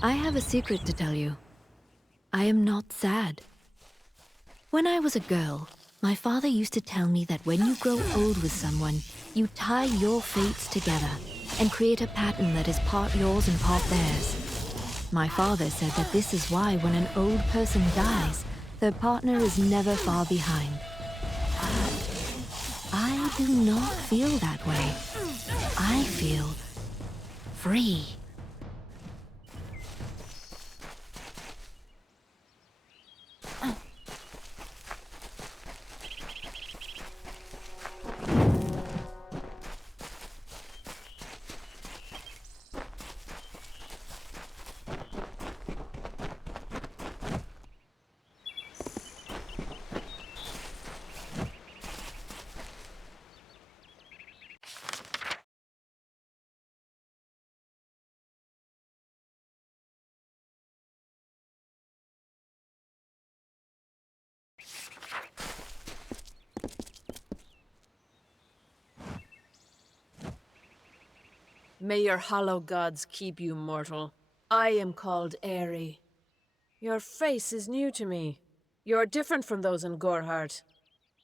I have a secret to tell you. I am not sad. When I was a girl, my father used to tell me that when you grow old with someone, you tie your fates together and create a pattern that is part yours and part theirs. My father said that this is why when an old person dies, their partner is never far behind. But I do not feel that way. I feel free. May your hollow gods keep you, mortal. I am called Aerie. Your face is new to me. You're different from those in Gorhart.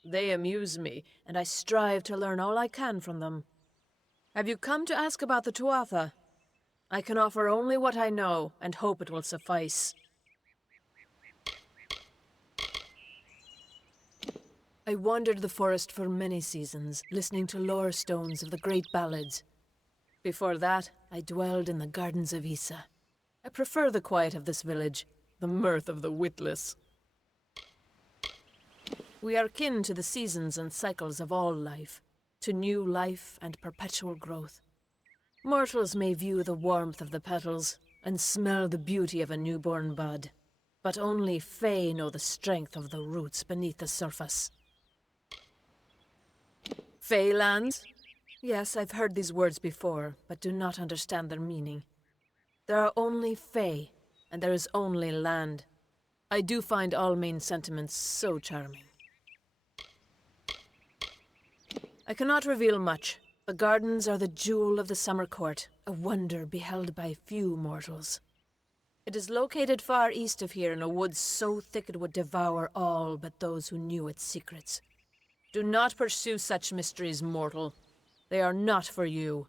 They amuse me, and I strive to learn all I can from them. Have you come to ask about the Tuatha? I can offer only what I know, and hope it will suffice. I wandered the forest for many seasons, listening to lore stones of the great ballads. Before that, I dwelled in the gardens of Issa. I prefer the quiet of this village, the mirth of the witless. We are kin to the seasons and cycles of all life, to new life and perpetual growth. Mortals may view the warmth of the petals and smell the beauty of a newborn bud, but only Fae know the strength of the roots beneath the surface. Faelands? Yes, I've heard these words before, but do not understand their meaning. There are only Fae, and there is only land. I do find all main sentiments so charming. I cannot reveal much, The gardens are the jewel of the summer court, a wonder beheld by few mortals. It is located far east of here in a wood so thick it would devour all but those who knew its secrets. Do not pursue such mysteries, mortal. They are not for you.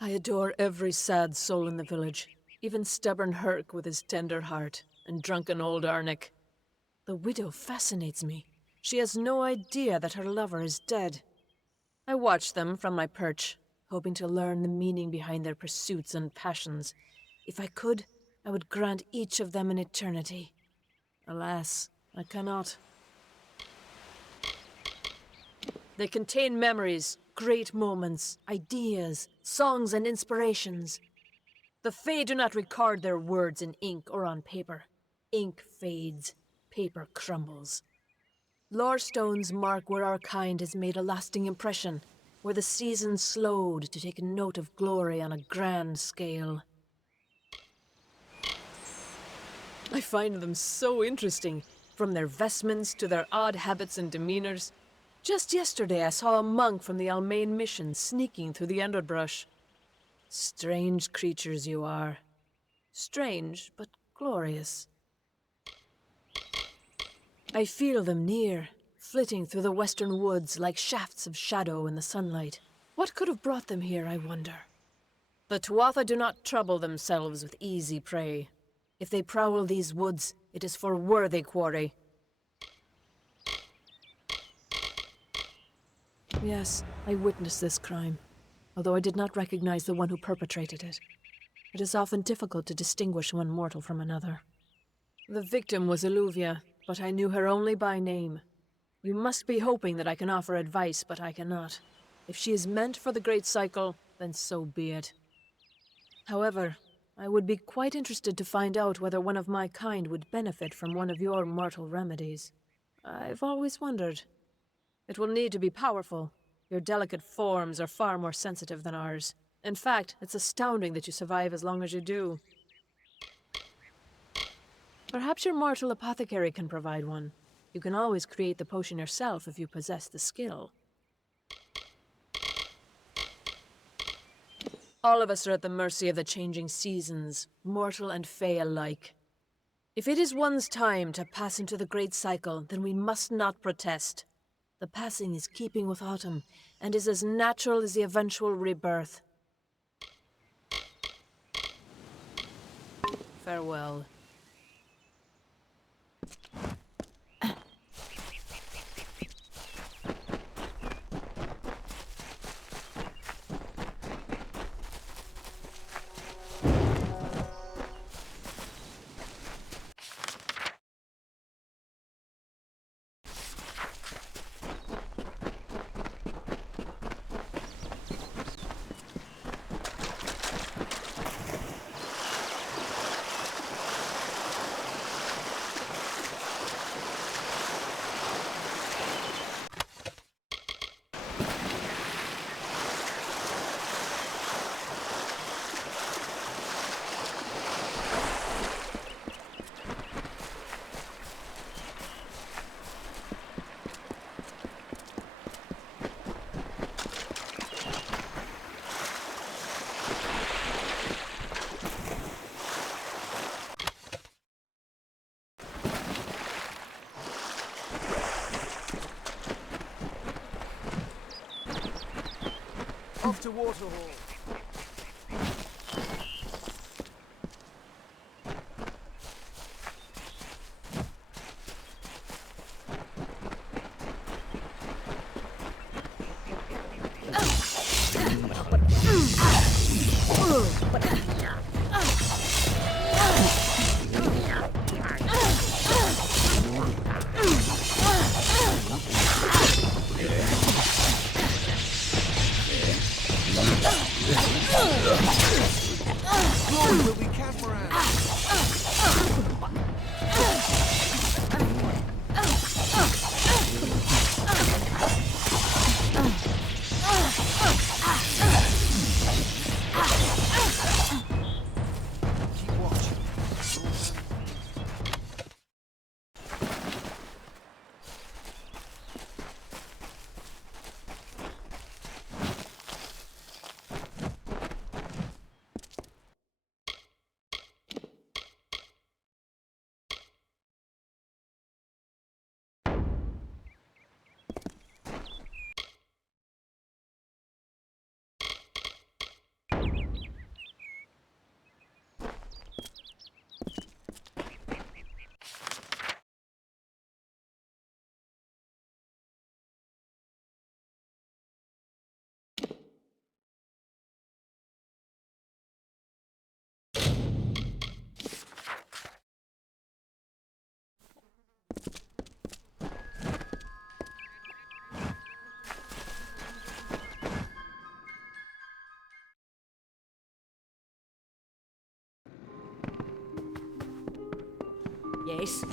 I adore every sad soul in the village, even stubborn Herc with his tender heart, and drunken old Arnik. The widow fascinates me. She has no idea that her lover is dead. I watch them from my perch, hoping to learn the meaning behind their pursuits and passions. If I could, I would grant each of them an eternity. Alas, I cannot. They contain memories, great moments, ideas, songs, and inspirations. The Fae do not record their words in ink or on paper. Ink fades, paper crumbles. Lore stones mark where our kind has made a lasting impression, where the seasons slowed to take note of glory on a grand scale. I find them so interesting, from their vestments to their odd habits and demeanors. Just yesterday I saw a monk from the Almain mission sneaking through the underbrush. Strange creatures you are. Strange, but glorious. I feel them near, flitting through the western woods like shafts of shadow in the sunlight. What could have brought them here, I wonder? The Tuatha do not trouble themselves with easy prey. If they prowl these woods, it is for worthy quarry. Yes, I witnessed this crime, although I did not recognize the one who perpetrated it. It is often difficult to distinguish one mortal from another. The victim was Illuvia, but I knew her only by name. You must be hoping that I can offer advice, but I cannot. If she is meant for the Great Cycle, then so be it. However, I would be quite interested to find out whether one of my kind would benefit from one of your mortal remedies. I've always wondered. It will need to be powerful. Your delicate forms are far more sensitive than ours. In fact, it's astounding that you survive as long as you do. Perhaps your mortal apothecary can provide one. You can always create the potion yourself if you possess the skill. All of us are at the mercy of the changing seasons, mortal and fey alike. If it is one's time to pass into the Great Cycle, then we must not protest. The passing is keeping with autumn, and is as natural as the eventual rebirth. Farewell. Off to Waterhall. Yes?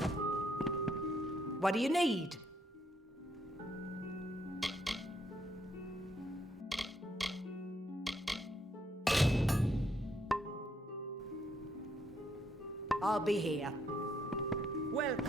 What do you need? I'll be here. Welcome.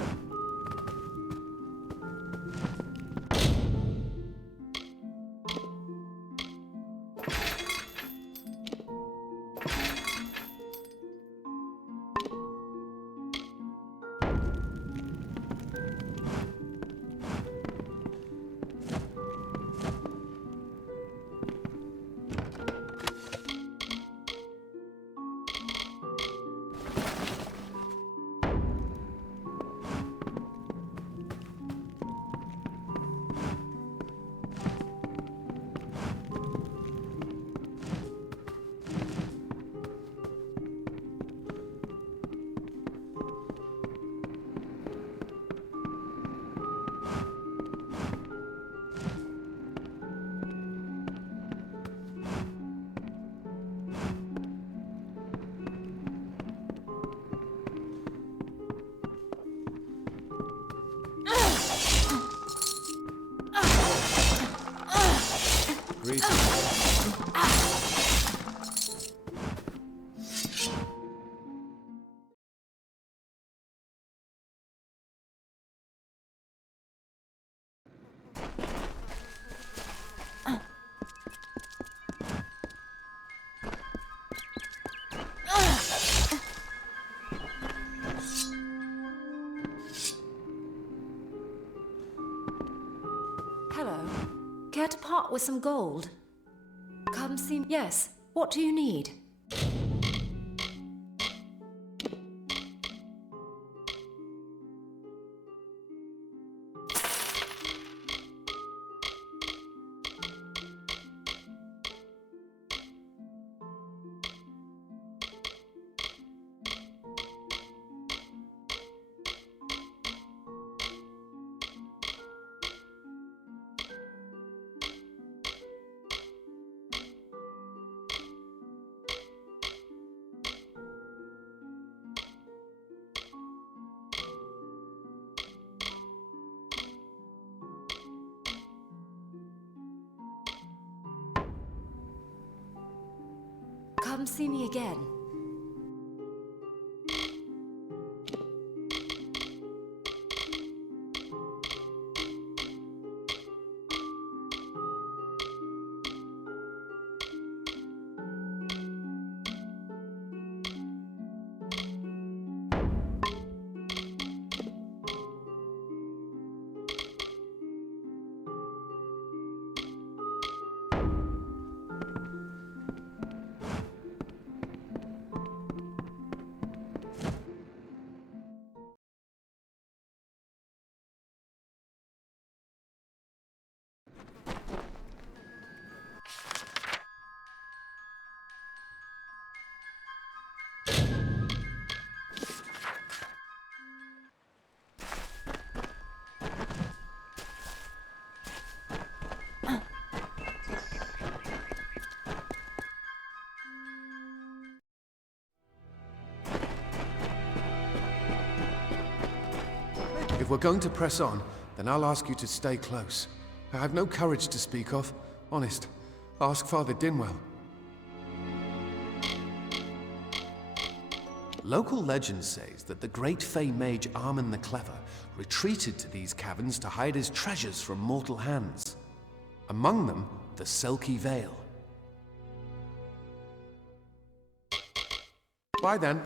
Hello. Care to part with some gold? Come see me. Yes. What do you need? Come see me again. If we're going to press on, then I'll ask you to stay close. I have no courage to speak of. Honest. Ask Father Dinwell. Local legend says that the great Fey mage Armin the Clever retreated to these caverns to hide his treasures from mortal hands. Among them, the Selkie Veil. Bye then.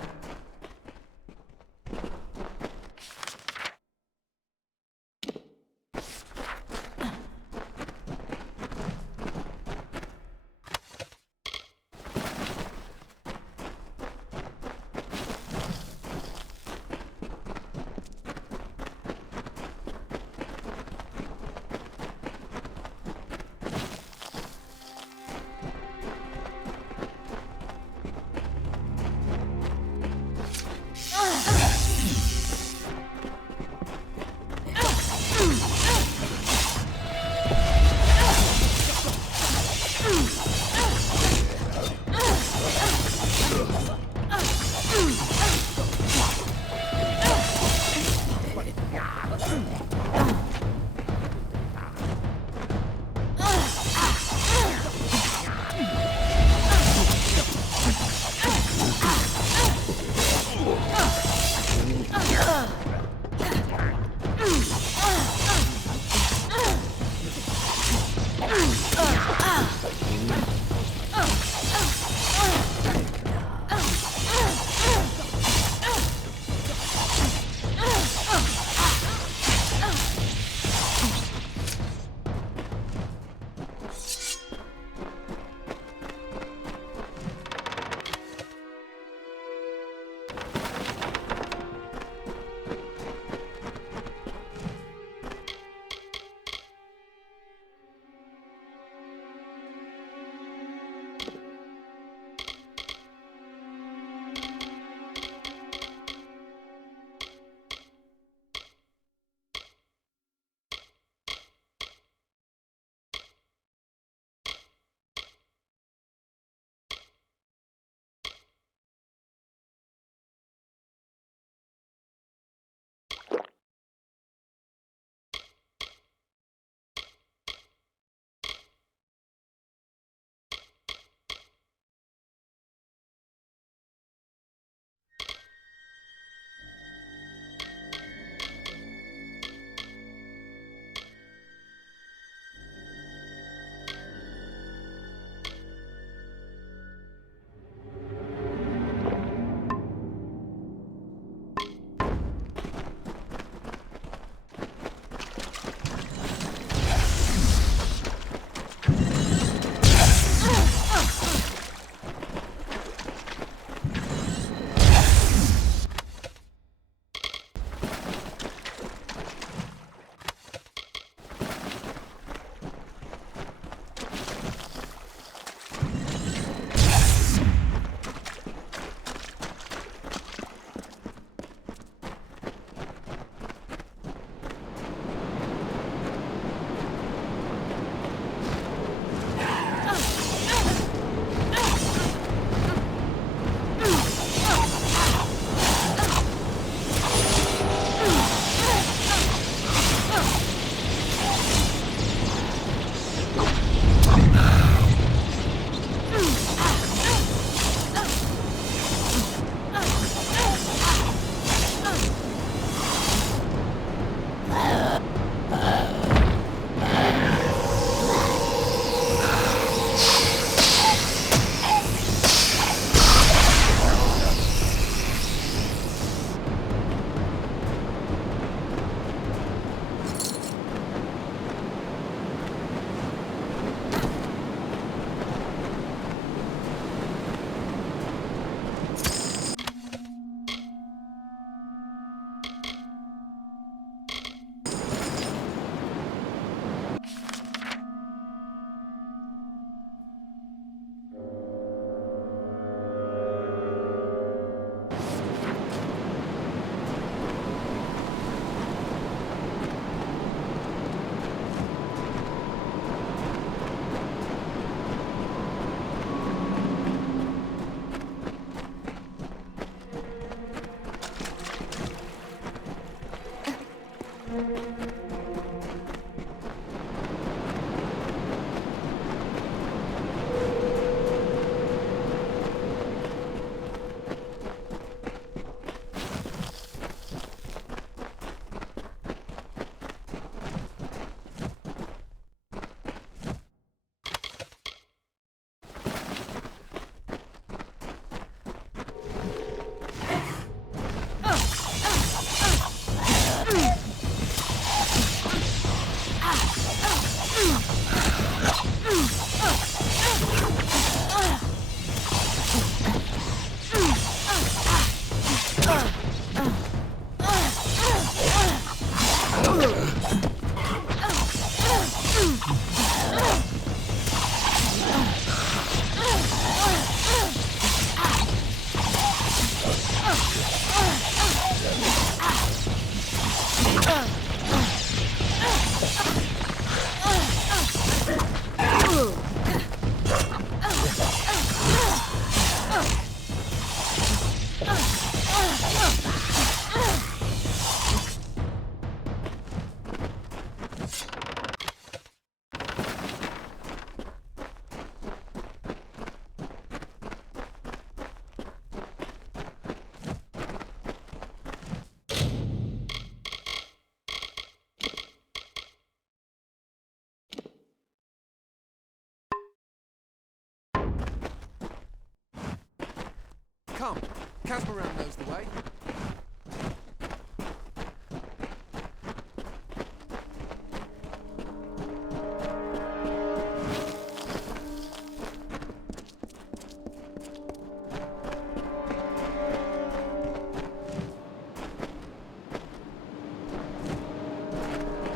Casmarel knows the way.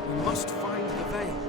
We must find the veil.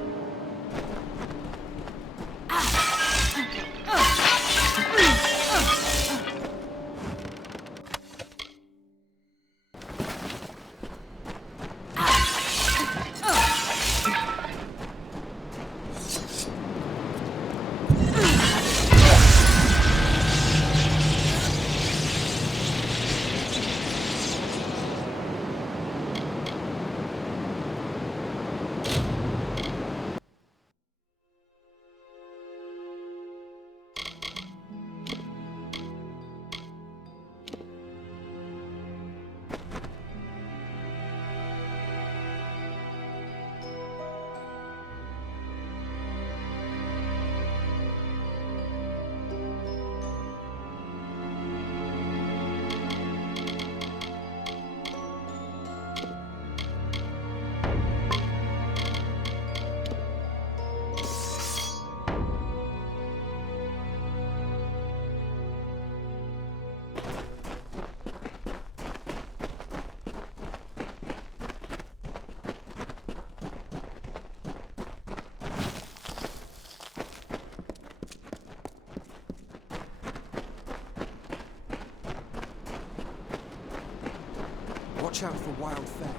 Watch out for wild fae.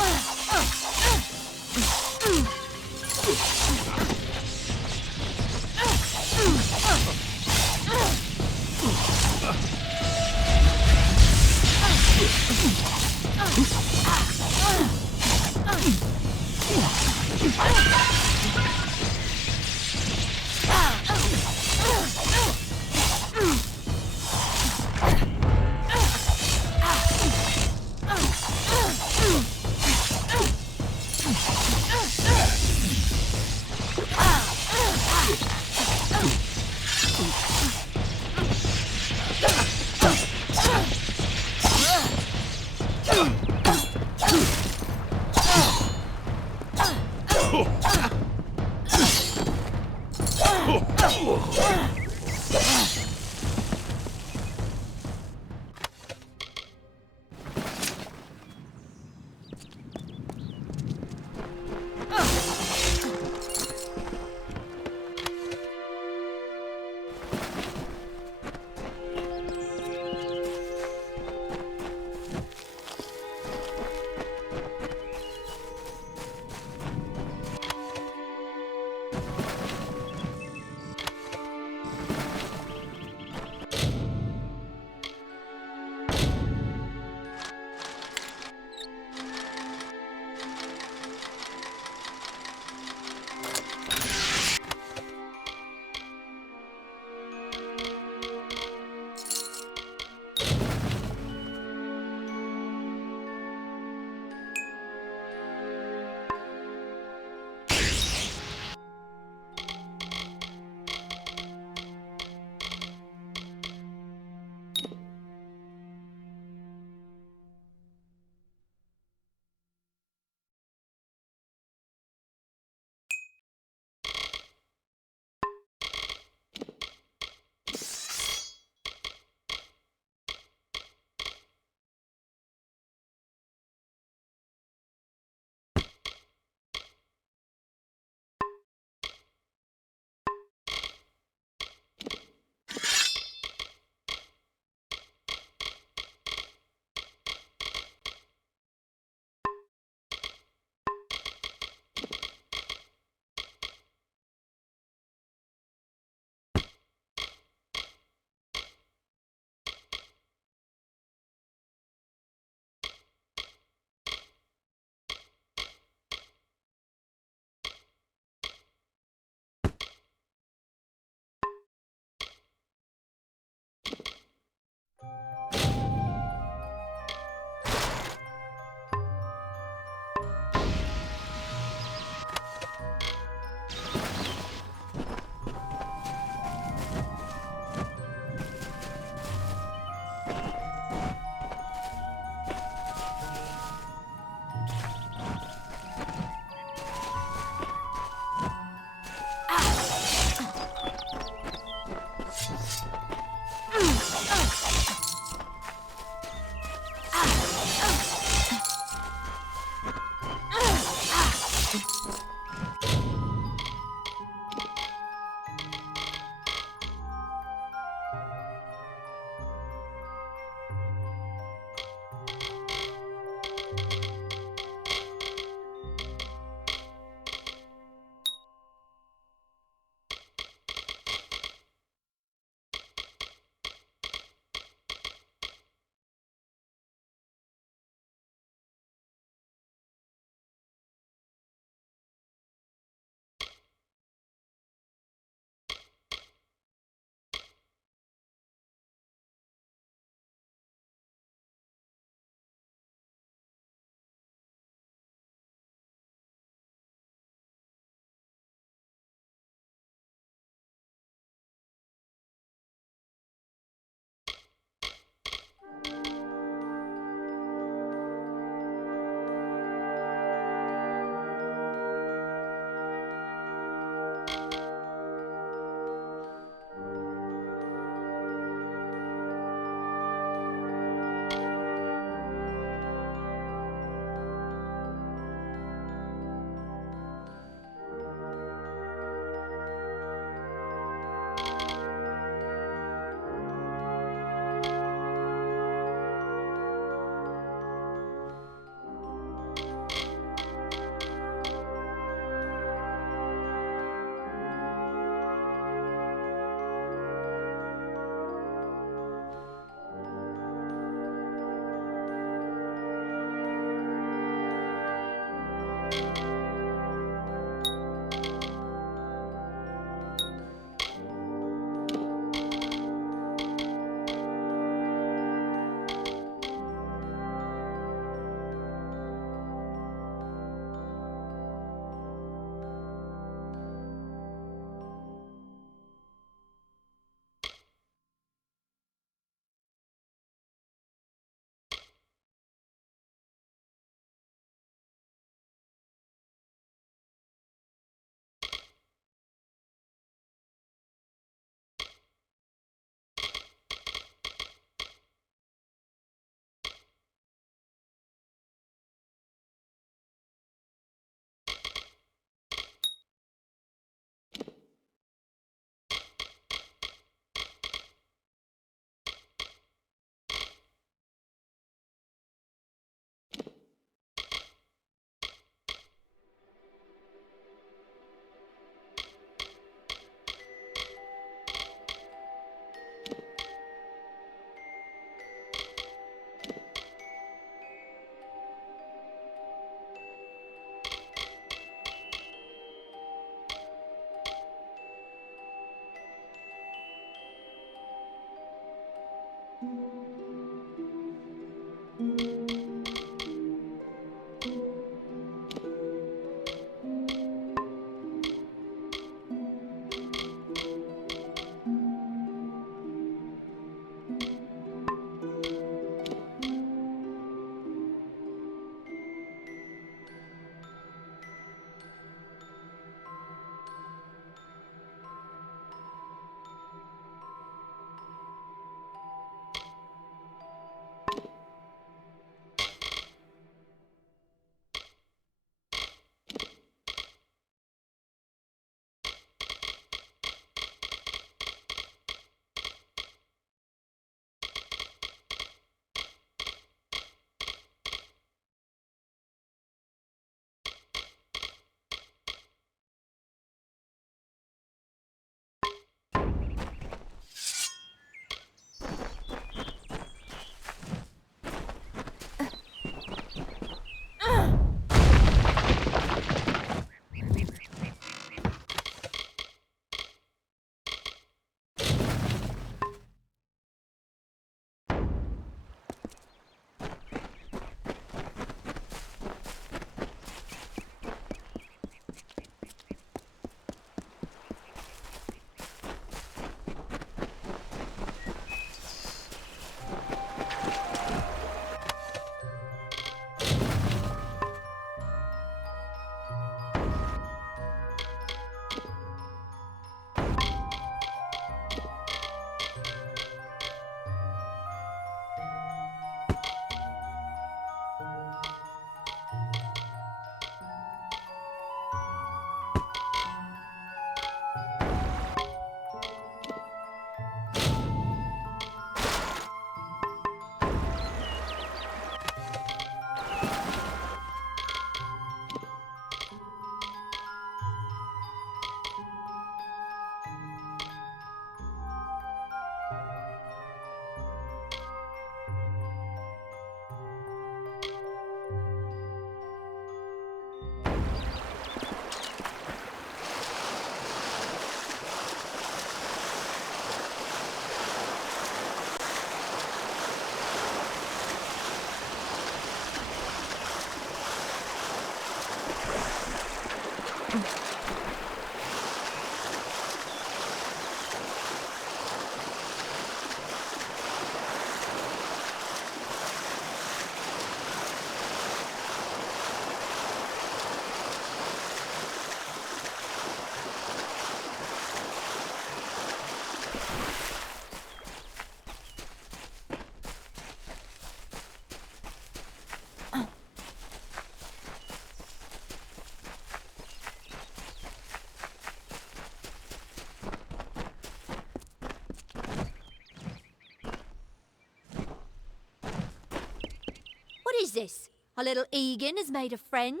What is this? Our little Egan has made a friend?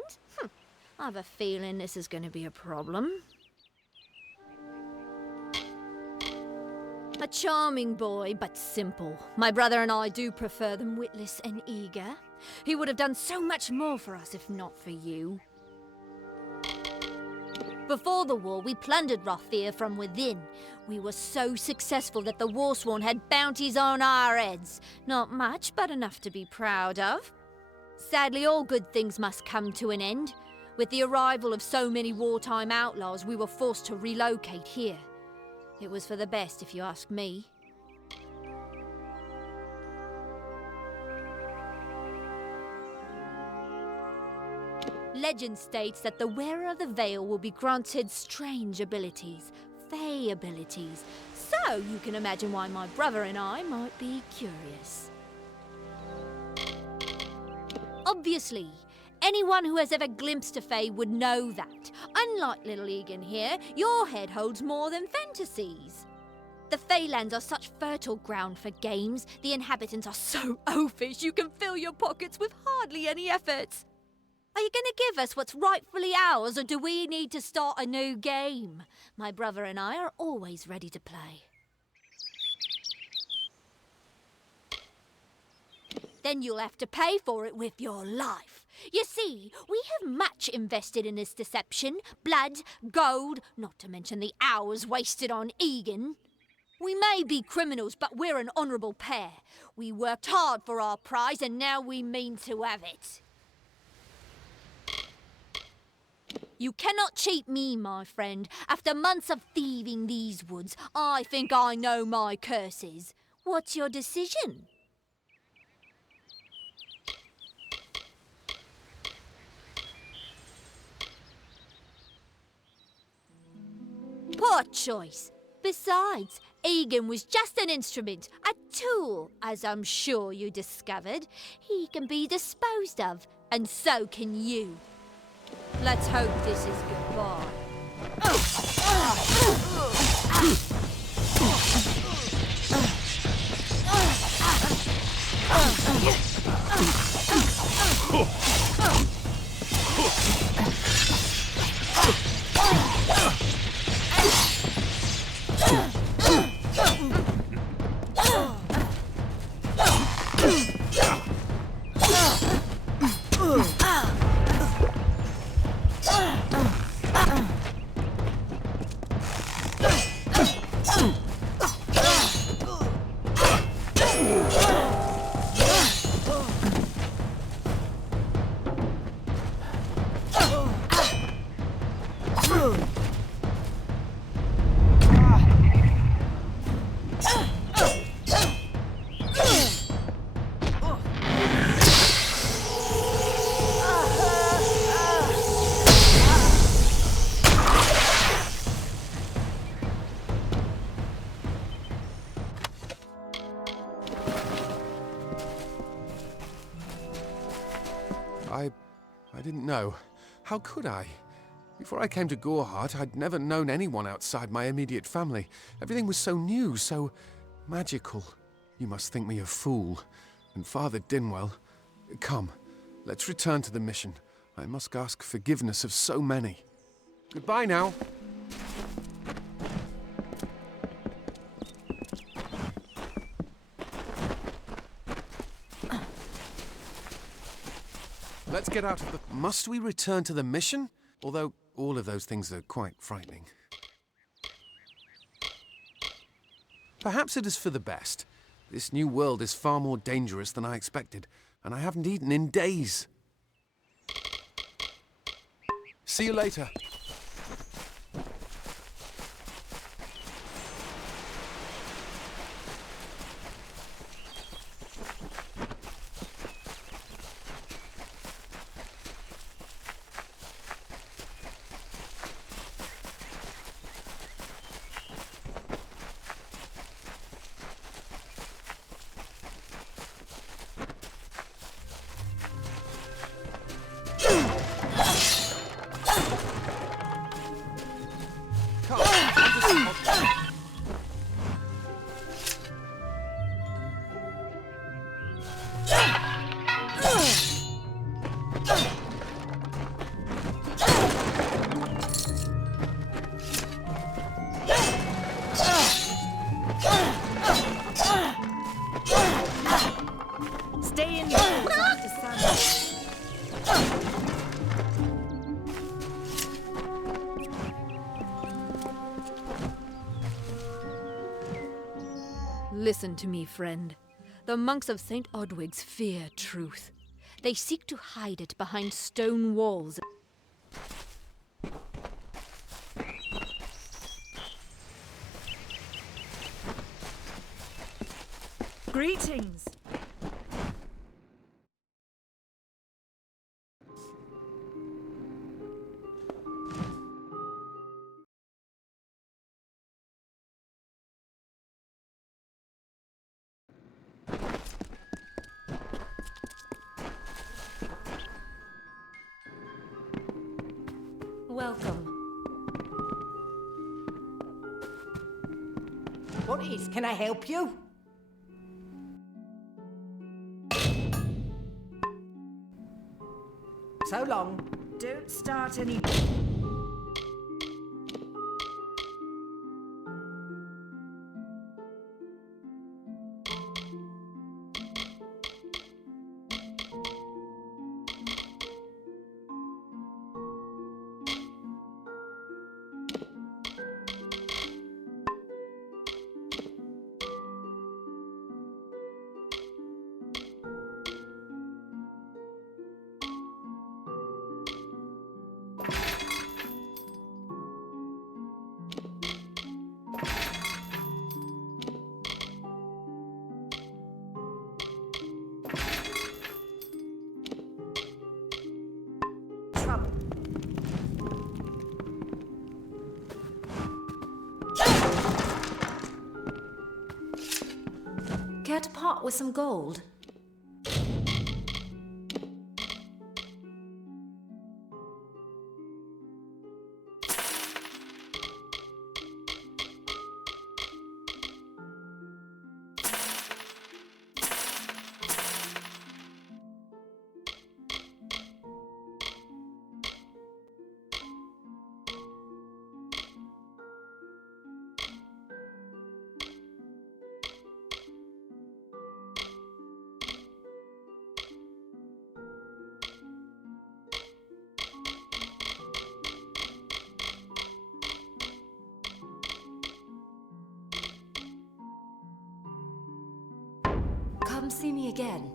I have a feeling this is going to be a problem. A charming boy, but simple. My brother and I do prefer them witless and eager. He would have done so much more for us if not for you. Before the war, we plundered Rothir from within. We were so successful that the Warsworn had bounties on our heads. Not much, but enough to be proud of. Sadly, all good things must come to an end. With the arrival of so many wartime outlaws, we were forced to relocate here. It was for the best, if you ask me. Legend states that the wearer of the veil will be granted strange abilities, fey abilities. So you can imagine why my brother and I might be curious. Obviously, anyone who has ever glimpsed a fae would know that. Unlike little Egan here, your head holds more than fantasies. The Feylands are such fertile ground for games. The inhabitants are so oafish you can fill your pockets with hardly any effort. Are you going to give us what's rightfully ours, or do we need to start a new game? My brother and I are always ready to play. Then you'll have to pay for it with your life. You see, we have much invested in this deception. Blood, gold, not to mention the hours wasted on Egan. We may be criminals, but we're an honourable pair. We worked hard for our prize, and now we mean to have it. You cannot cheat me, my friend. After months of thieving these woods, I think I know my curses. What's your decision? Poor choice. Besides, Egan was just an instrument, a tool, as I'm sure you discovered. He can be disposed of, and so can you. Let's hope this is goodbye. I didn't know. How could I? Before I came to Gorhart, I'd never known anyone outside my immediate family. Everything was so new, so magical. You must think me a fool. And Father Dinwell, come, let's return to the mission. I must ask forgiveness of so many. Goodbye now. Let's get out of the... Must we return to the mission? Although all of those things are quite frightening. Perhaps it is for the best. This new world is far more dangerous than I expected, and I haven't eaten in days. See you later. Listen to me, friend. The monks of St. Odwig's fear truth. They seek to hide it behind stone walls. Greetings! Welcome. What is? Can I help you? So long. Don't start any... trouble. Care to part with some gold? Come see me again.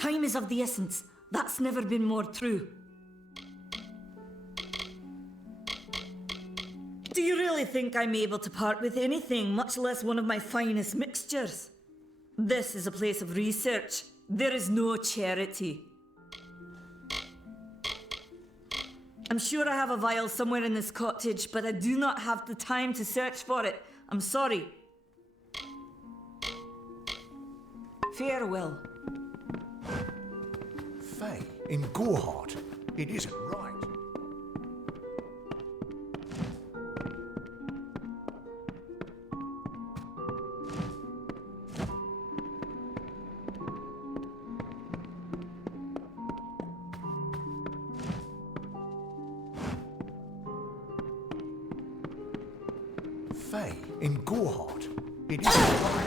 Time is of the essence. That's never been more true. Do you really think I'm able to part with anything, much less one of my finest mixtures? This is a place of research. There is no charity. I'm sure I have a vial somewhere in this cottage, but I do not have the time to search for it. I'm sorry. Farewell. Faye, in Gorhart. It isn't right. Faye, in Gorhart. It isn't right.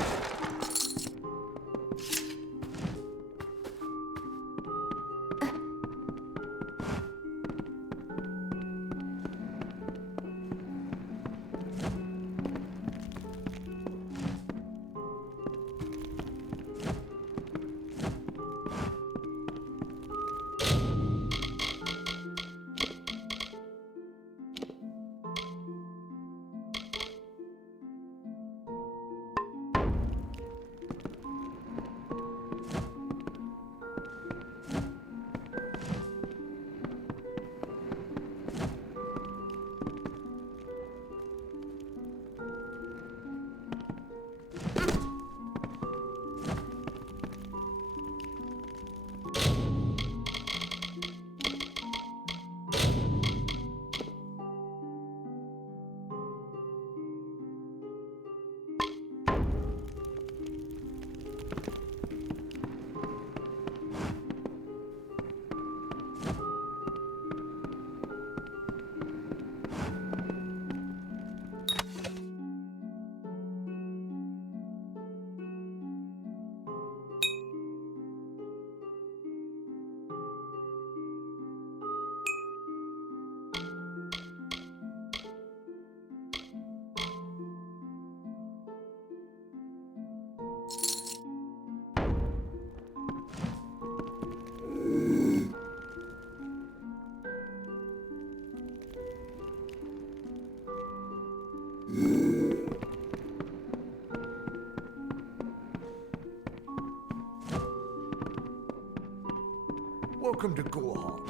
Welcome to Gorhart.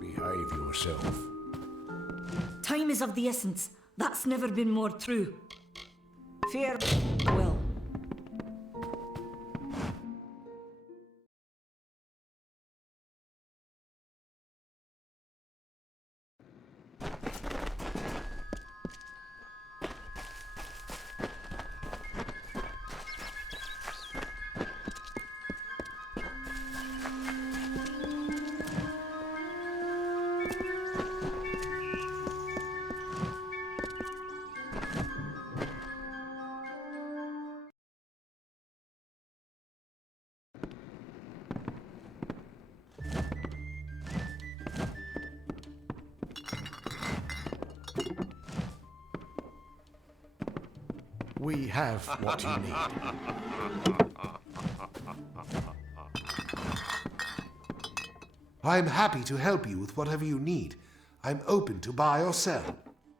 Behave yourself. Time is of the essence. That's never been more true. Farewell. We have what you need. I'm happy to help you with whatever you need. I'm open to buy or sell,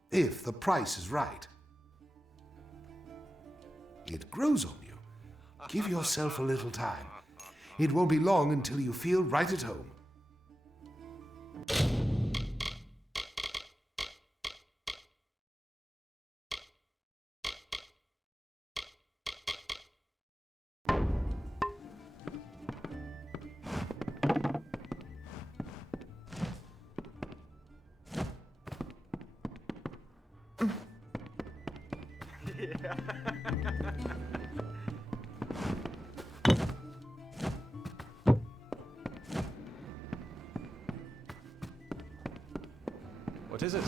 if the price is right. It grows on you. Give yourself a little time. It won't be long until you feel right at home. What is it?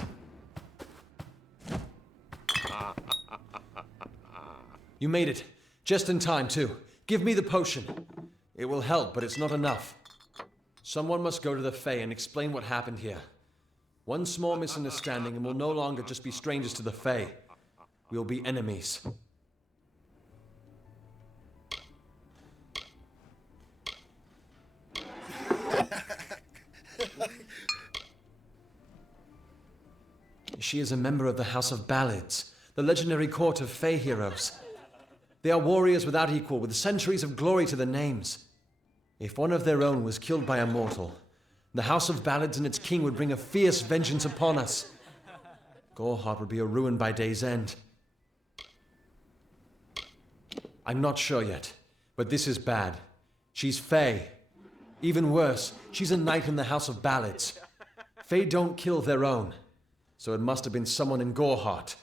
You made it. Just in time, too. Give me the potion. It will help, but it's not enough. Someone must go to the Fae and explain what happened here. One small misunderstanding and we'll no longer just be strangers to the Fae. We'll be enemies. She is a member of the House of Ballads, the legendary court of Fae heroes. They are warriors without equal, with centuries of glory to their names. If one of their own was killed by a mortal, the House of Ballads and its king would bring a fierce vengeance upon us. Gorhart would be a ruin by day's end. I'm not sure yet, but this is bad. She's Fae. Even worse, she's a knight in the House of Ballads. Fae don't kill their own, so it must have been someone in Gorhart.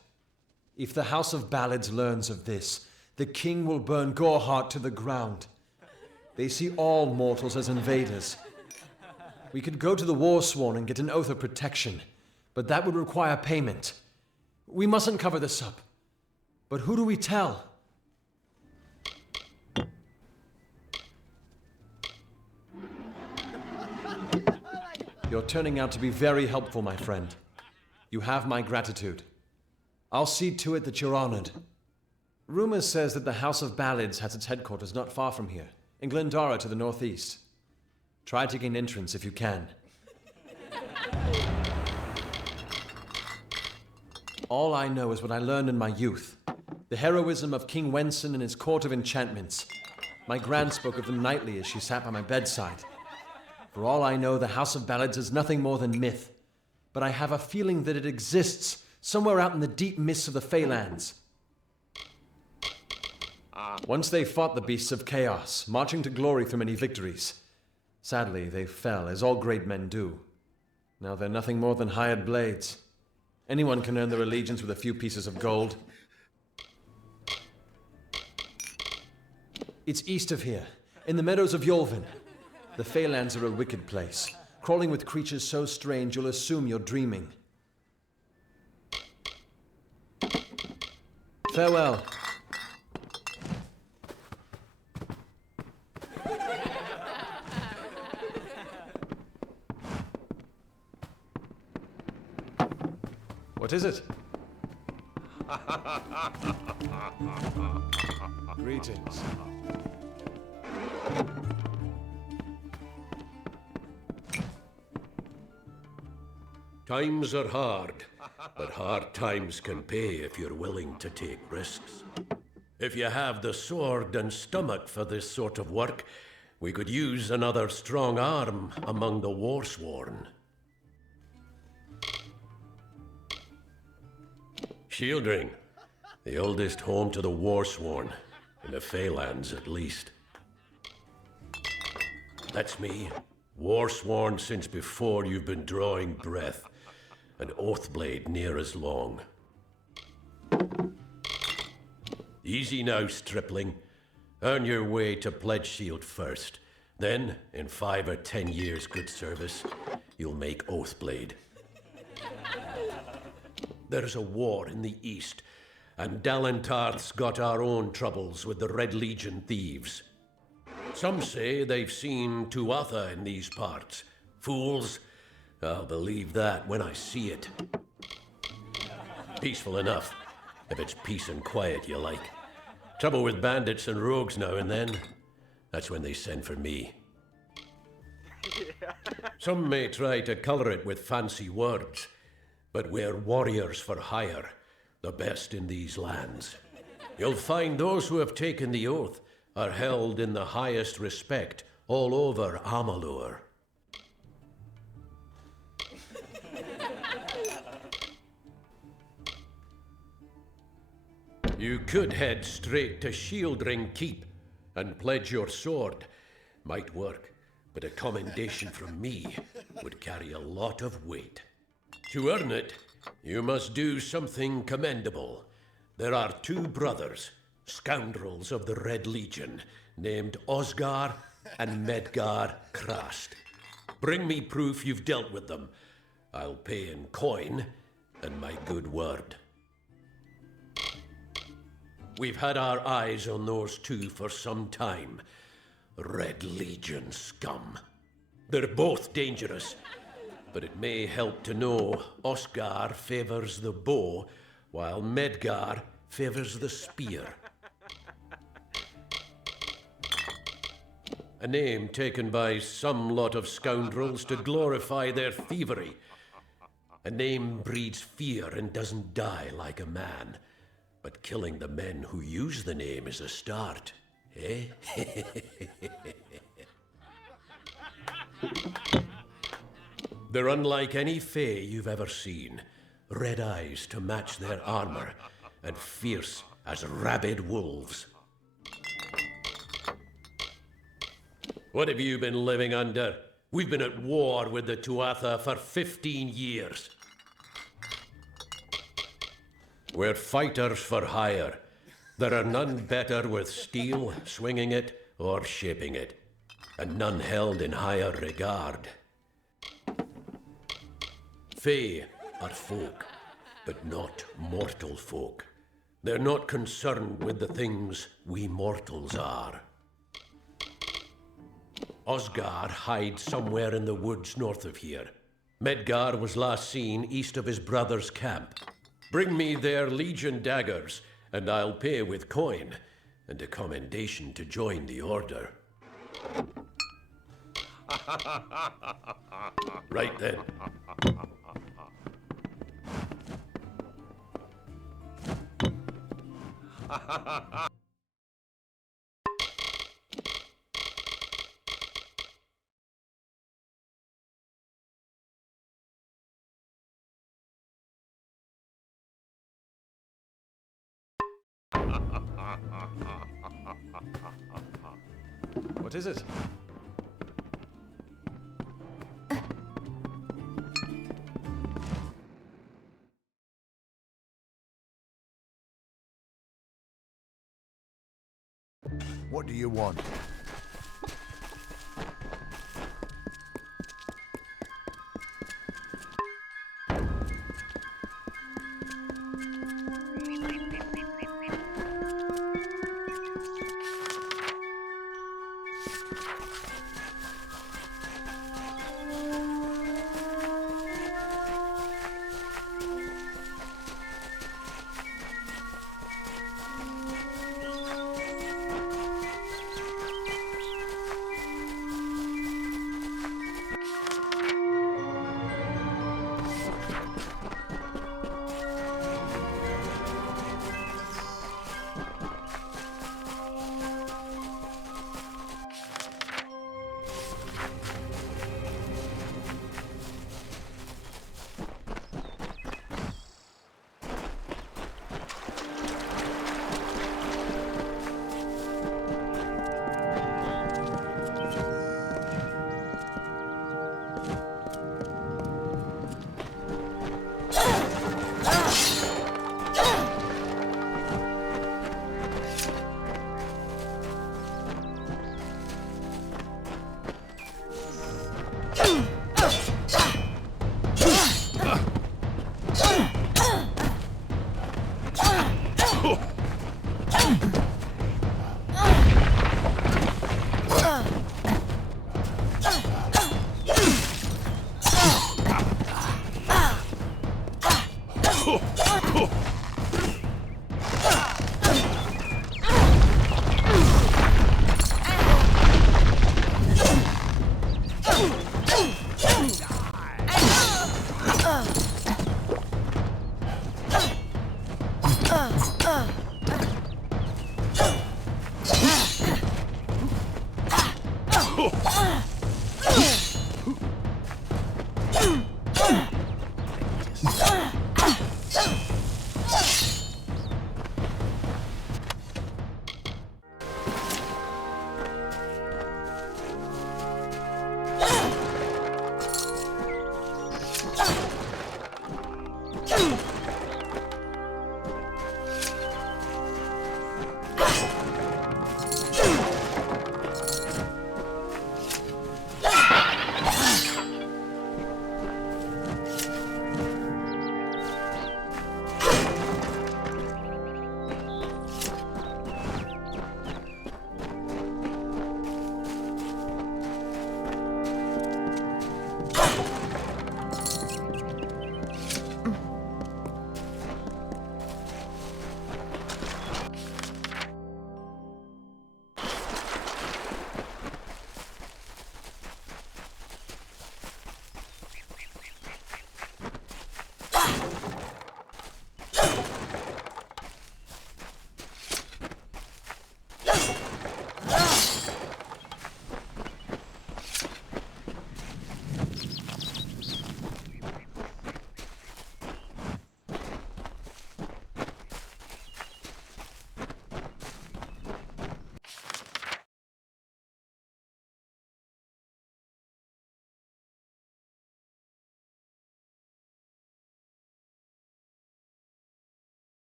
If the House of Ballads learns of this, the king will burn Gorhart to the ground. They see all mortals as invaders. We could go to the Warsworn and get an oath of protection, but that would require payment. We mustn't cover this up. But who do we tell? You're turning out to be very helpful, my friend. You have my gratitude. I'll see to it that you're honored. Rumor says that the House of Ballads has its headquarters not far from here, in Glendara to the northeast. Try to gain entrance if you can. All I know is what I learned in my youth. The heroism of King Wenson and his court of enchantments. My gran spoke of them nightly as she sat by my bedside. For all I know, the House of Ballads is nothing more than myth. But I have a feeling that it exists somewhere out in the deep mists of the Feylands. Once they fought the beasts of chaos, marching to glory through many victories. Sadly, they fell, as all great men do. Now they're nothing more than hired blades. Anyone can earn their allegiance with a few pieces of gold. It's east of here, in the meadows of Yolvin. The Feylands are a wicked place, crawling with creatures so strange you'll assume you're dreaming. Farewell. What is it? Greetings. Times are hard, but hard times can pay if you're willing to take risks. If you have the sword and stomach for this sort of work, we could use another strong arm among the Warsworn. Shieldring, the oldest home to the Warsworn, in the Feylands at least. That's me, Warsworn since before you've been drawing breath, an Oathblade near as long. Easy now, stripling. Earn your way to Pledge Shield first. Then, in 5 or 10 years' good service, you'll make Oathblade. There's a war in the east, and Dalentarth's got our own troubles with the Red Legion thieves. Some say they've seen Tuatha in these parts. Fools. I'll believe that when I see it. Peaceful enough, if it's peace and quiet you like. Trouble with bandits and rogues now and then. That's when they send for me. Some may try to colour it with fancy words, but we're warriors for hire, the best in these lands. You'll find those who have taken the oath are held in the highest respect all over Amalur. You could head straight to Shieldring Keep and pledge your sword. Might work, but a commendation from me would carry a lot of weight. To earn it, you must do something commendable. There are 2 brothers, scoundrels of the Red Legion, named Osgar and Medgar Krast. Bring me proof you've dealt with them. I'll pay in coin and my good word. We've had our eyes on those 2 for some time. Red Legion scum. They're both dangerous, but it may help to know Oscar favors the bow, while Medgar favors the spear. A name taken by some lot of scoundrels to glorify their thievery. A name breeds fear and doesn't die like a man. But killing the men who use the name is a start, eh? They're unlike any fae you've ever seen. Red eyes to match their armor, and fierce as rabid wolves. What have you been living under? We've been at war with the Tuatha for 15 years. We're fighters for hire. There are none better with steel, swinging it, or shaping it, and none held in higher regard. Fae are folk, but not mortal folk. They're not concerned with the things we mortals are. Osgar hides somewhere in the woods north of here. Medgar was last seen east of his brother's camp. Bring me their Legion daggers, and I'll pay with coin, and a commendation to join the order. Right then. What is it? What do you want?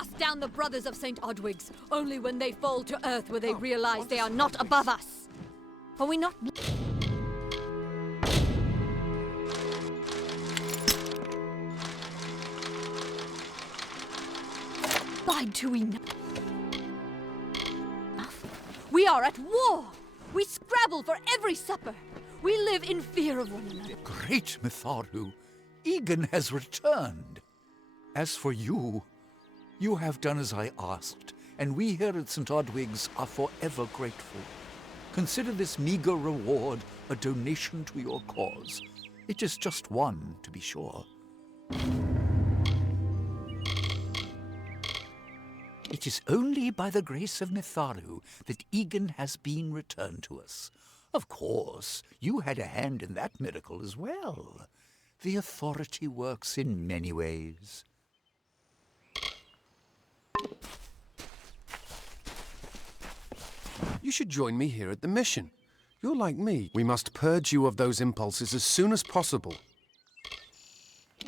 cast down the brothers of St. Odwig's. Only when they fall to earth will they realize they are not above us. Are we not... Lied to enough. We are at war. We scrabble for every supper. We live in fear of one another. Great Mitharu, Egan has returned. As for you, you have done as I asked, and we here at St. Odwig's are forever grateful. Consider this meager reward a donation to your cause. It is just one, to be sure. It is only by the grace of Mitharu that Egan has been returned to us. Of course, you had a hand in that miracle as well. The authority works in many ways. You should join me here at the mission. You're like me. We must purge you of those impulses as soon as possible.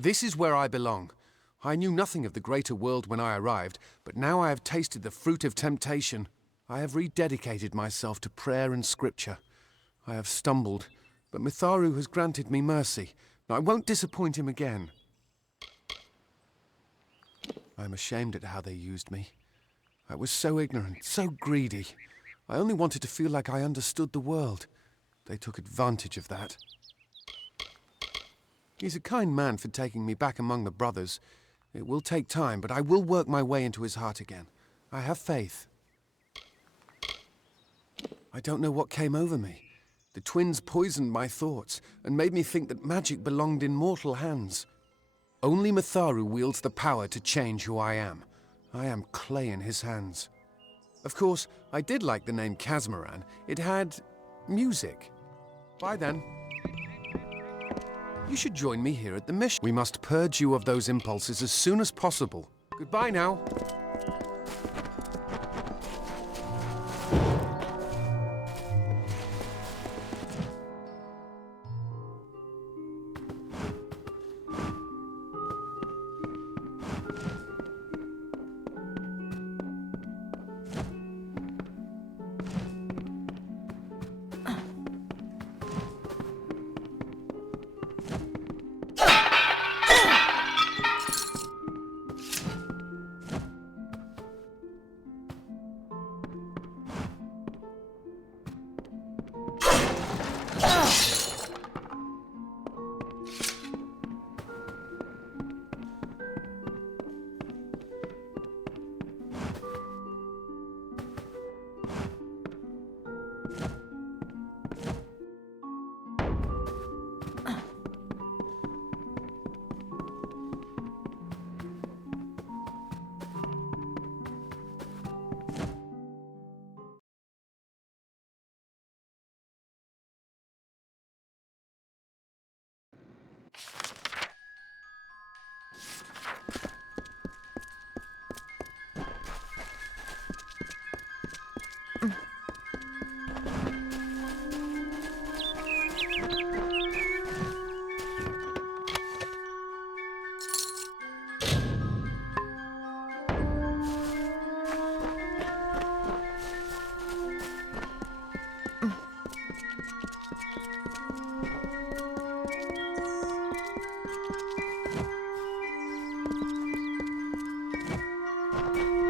This is where I belong. I knew nothing of the greater world when I arrived, but now I have tasted the fruit of temptation. I have rededicated myself to prayer and scripture. I have stumbled, but Mitharu has granted me mercy. I won't disappoint him again. I am ashamed at how they used me. I was so ignorant, so greedy. I only wanted to feel like I understood the world. They took advantage of that. He's a kind man for taking me back among the brothers. It will take time, but I will work my way into his heart again. I have faith. I don't know what came over me. The twins poisoned my thoughts and made me think that magic belonged in mortal hands. Only Mitharu wields the power to change who I am. I am clay in his hands. Of course, I did like the name Kazmaran. It had music. Bye then. You should join me here at the mission. We must purge you of those impulses as soon as possible. Goodbye now.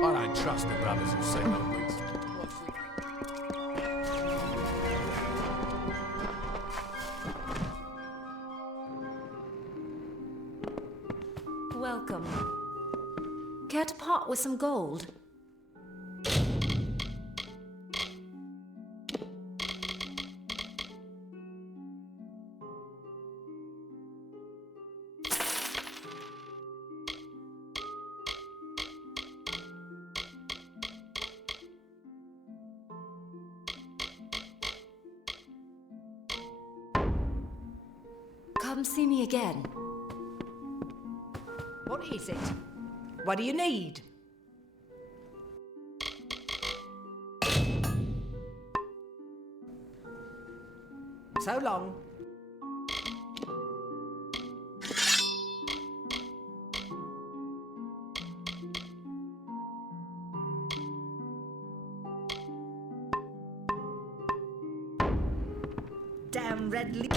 I don't trust the brothers of St. Odwig's. Welcome. Care to part with some gold? Come see me again. What is it? What do you need? So long. damn red leaf.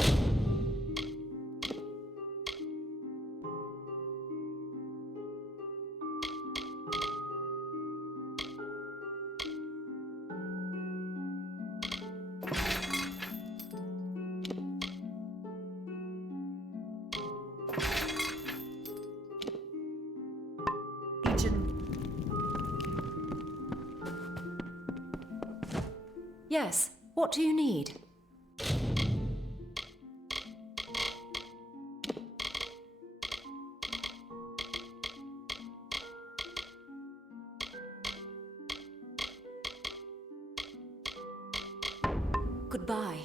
Yes, what do you need? Goodbye.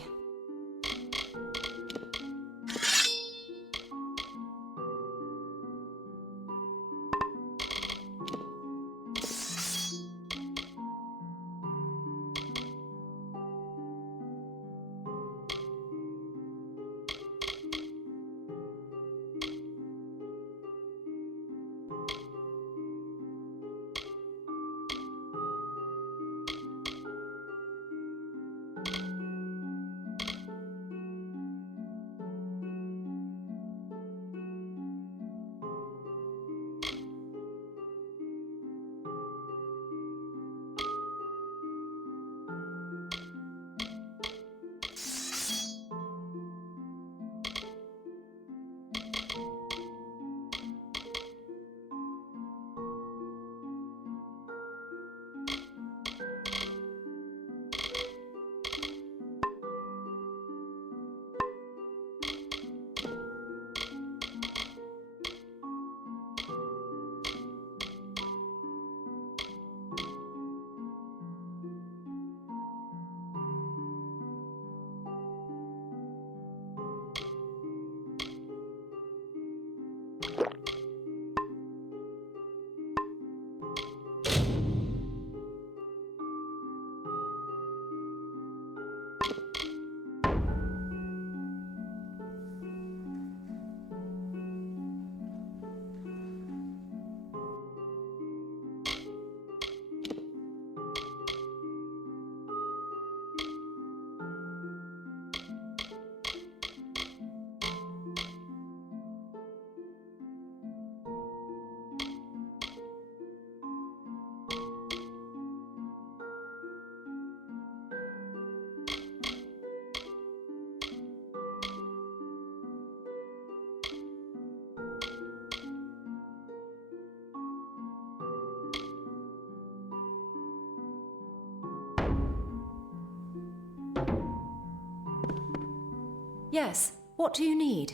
Yes, what do you need?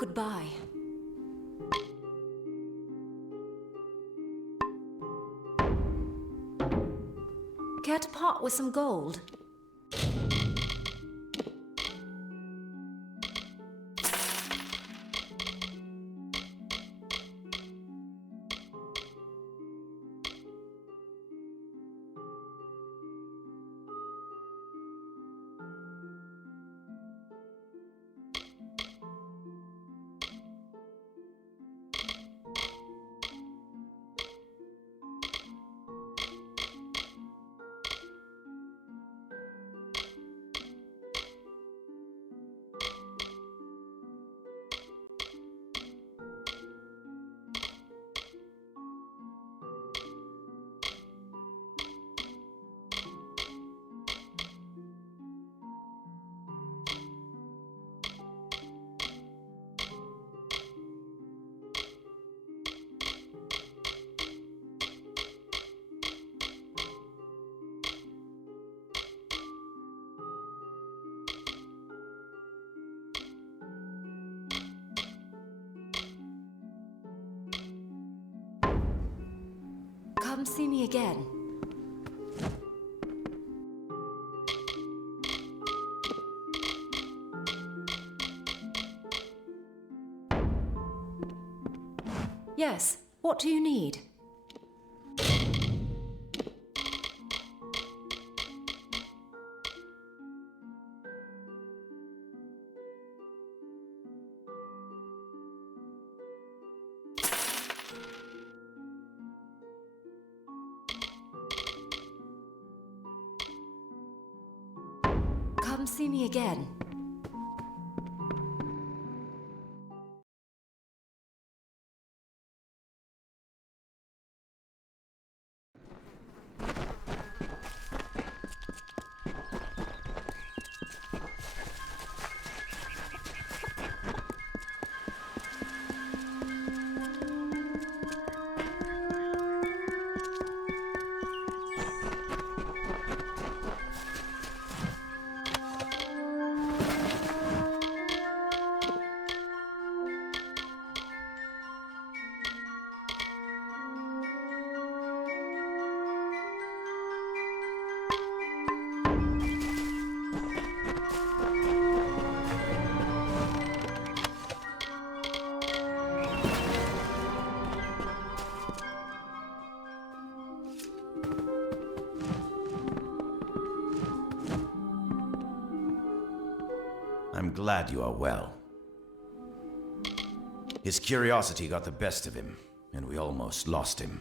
Goodbye. Care to part with some gold? Come see me again. Yes, what do you need? see me again. I'm glad you are well. His curiosity got the best of him, and we almost lost him.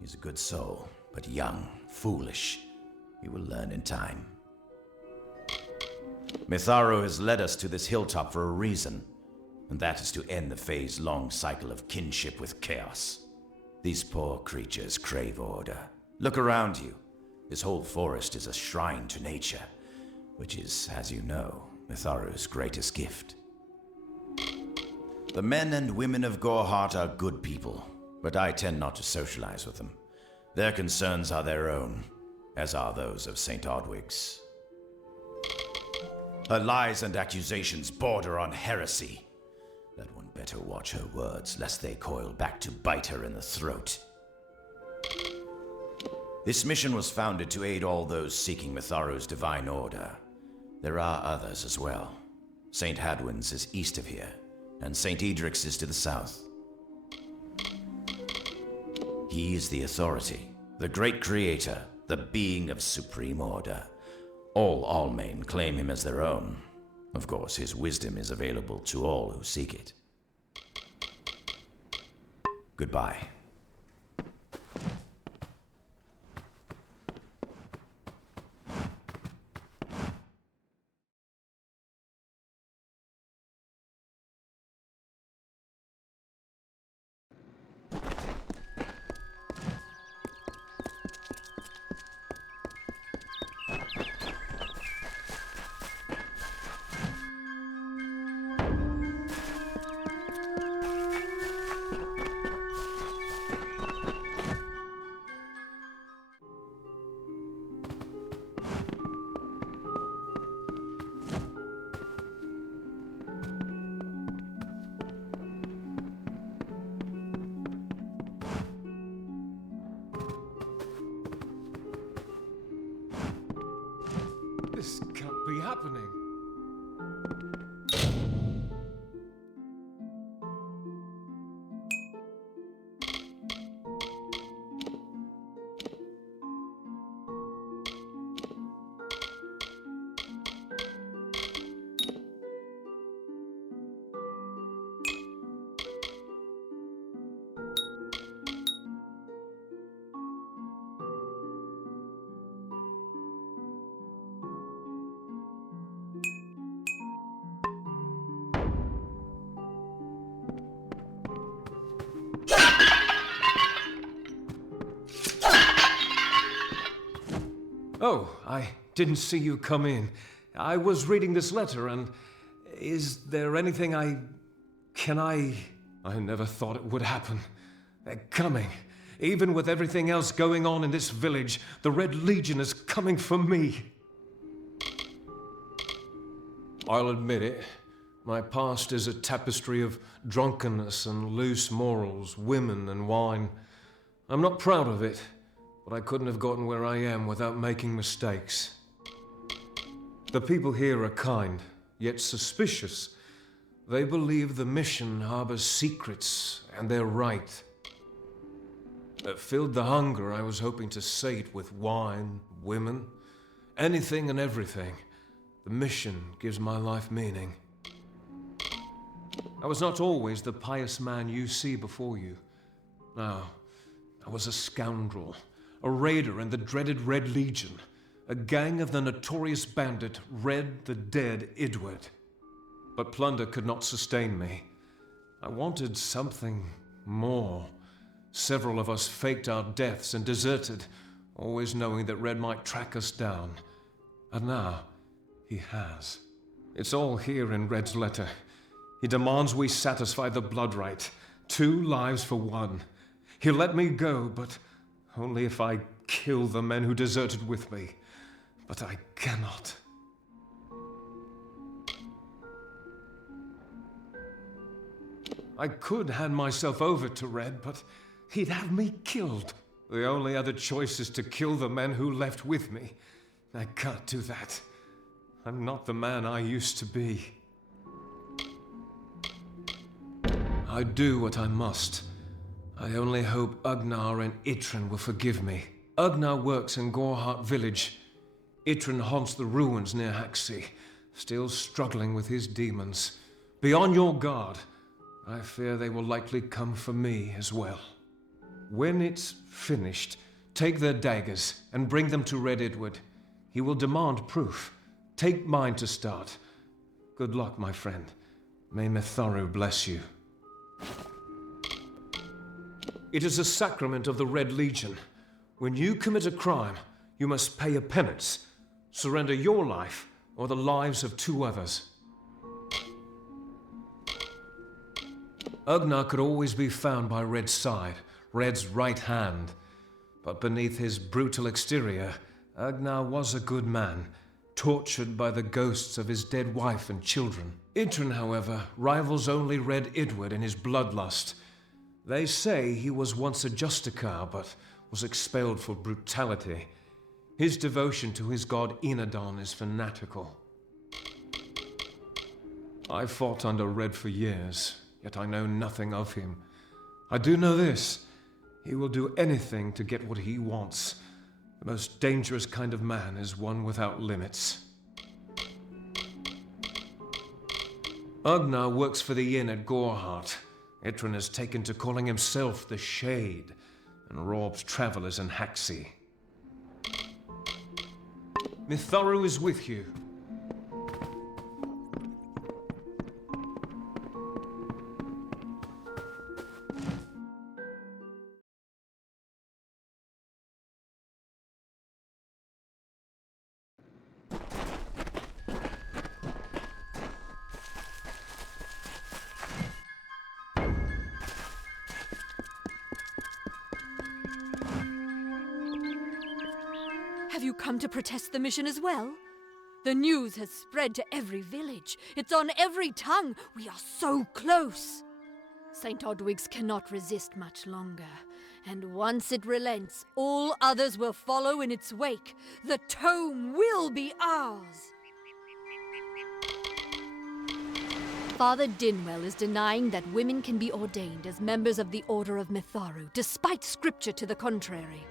He's a good soul, but young, foolish. He will learn in time. Mitharu has led us to this hilltop for a reason, and that is to end the Fae's long cycle of kinship with chaos. These poor creatures crave order. Look around you. This whole forest is a shrine to nature, which is, as you know, Mitharu's greatest gift. The men and women of Gorhart are good people, but I tend not to socialize with them. Their concerns are their own, as are those of St. Odwig's. Her lies and accusations border on heresy. Let one better watch her words, lest they coil back to bite her in the throat. This mission was founded to aid all those seeking Mitharu's divine order. There are others as well. St. Hadwin's is east of here, and St. Edric's is to the south. He is the authority, the great creator, the being of supreme order. All Almain claim him as their own. Of course, his wisdom is available to all who seek it. Goodbye. This can't be happening. Oh, I didn't see you come in. I was reading this letter, and is there anything I never thought it would happen. They're coming. Even with everything else going on in this village, the Red Legion is coming for me. I'll admit it. My past is a tapestry of drunkenness and loose morals, women and wine. I'm not proud of it. But I couldn't have gotten where I am without making mistakes. The people here are kind, yet suspicious. They believe the mission harbors secrets, and they're right. It filled the hunger I was hoping to sate with wine, women, anything and everything. The mission gives my life meaning. I was not always the pious man you see before you. No, I was a scoundrel. A raider in the dreaded Red Legion. a gang of the notorious bandit Red the Dead Edward. But plunder could not sustain me. I wanted something more. Several of us faked our deaths and deserted, always knowing that Red might track us down. And now, he has. It's all here in Red's letter. He demands we satisfy the blood rite. 2 lives for 1. He'll let me go, but only if I kill the men who deserted with me. But I cannot. I could hand myself over to Red, but he'd have me killed. The only other choice is to kill the men who left with me. I can't do that. I'm not the man I used to be. I do what I must. I only hope Ugnar and Itrin will forgive me. Ugnar works in Gorhart village. Itrin haunts the ruins near Haxi, still struggling with his demons. Be on your guard. I fear they will likely come for me as well. When it's finished, take their daggers and bring them to Red Edward. He will demand proof. Take mine to start. Good luck, my friend. May Mitharu bless you. It is a sacrament of the Red Legion. When you commit a crime, you must pay a penance. Surrender your life or the lives of 2 others. Ugnar could always be found by Red's side, Red's right hand. But beneath his brutal exterior, Ugnar was a good man, tortured by the ghosts of his dead wife and children. Itrin, however, rivals only Red Edward in his bloodlust. They say he was once a Justicar, but was expelled for brutality. His devotion to his god Enadon is fanatical. I fought under Red for years, yet I know nothing of him. I do know this. He will do anything to get what he wants. The most dangerous kind of man is one without limits. Ugnar works for the inn at Gorhart. Itrin has taken to calling himself the Shade, and robs travelers in Haxi. Mitharu is with you. Have you come to protest the mission as well? The news has spread to every village. It's on every tongue. We are so close. St. Odwig's cannot resist much longer. And once it relents, all others will follow in its wake. The tome will be ours. Father Dinwell is denying that women can be ordained as members of the Order of Mitharu, despite scripture to the contrary.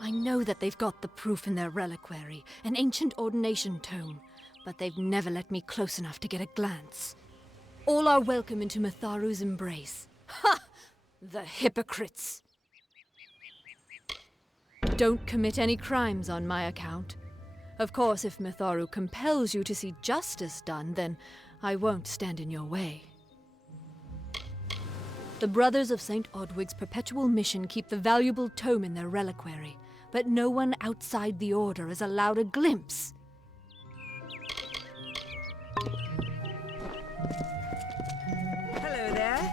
I know that they've got the proof in their reliquary, an ancient ordination tome, but they've never let me close enough to get a glance. All are welcome into Mitharu's embrace. Ha! The hypocrites! Don't commit any crimes on my account. Of course, if Mitharu compels you to see justice done, then I won't stand in your way. The Brothers of St. Odwig's perpetual mission keep the valuable tome in their reliquary, but no one outside the Order is allowed a glimpse. Hello there.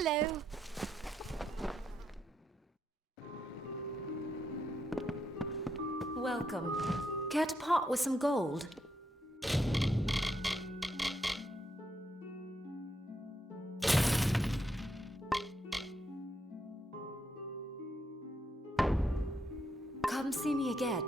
Hello. Welcome. Care to part with some gold? Come see me again.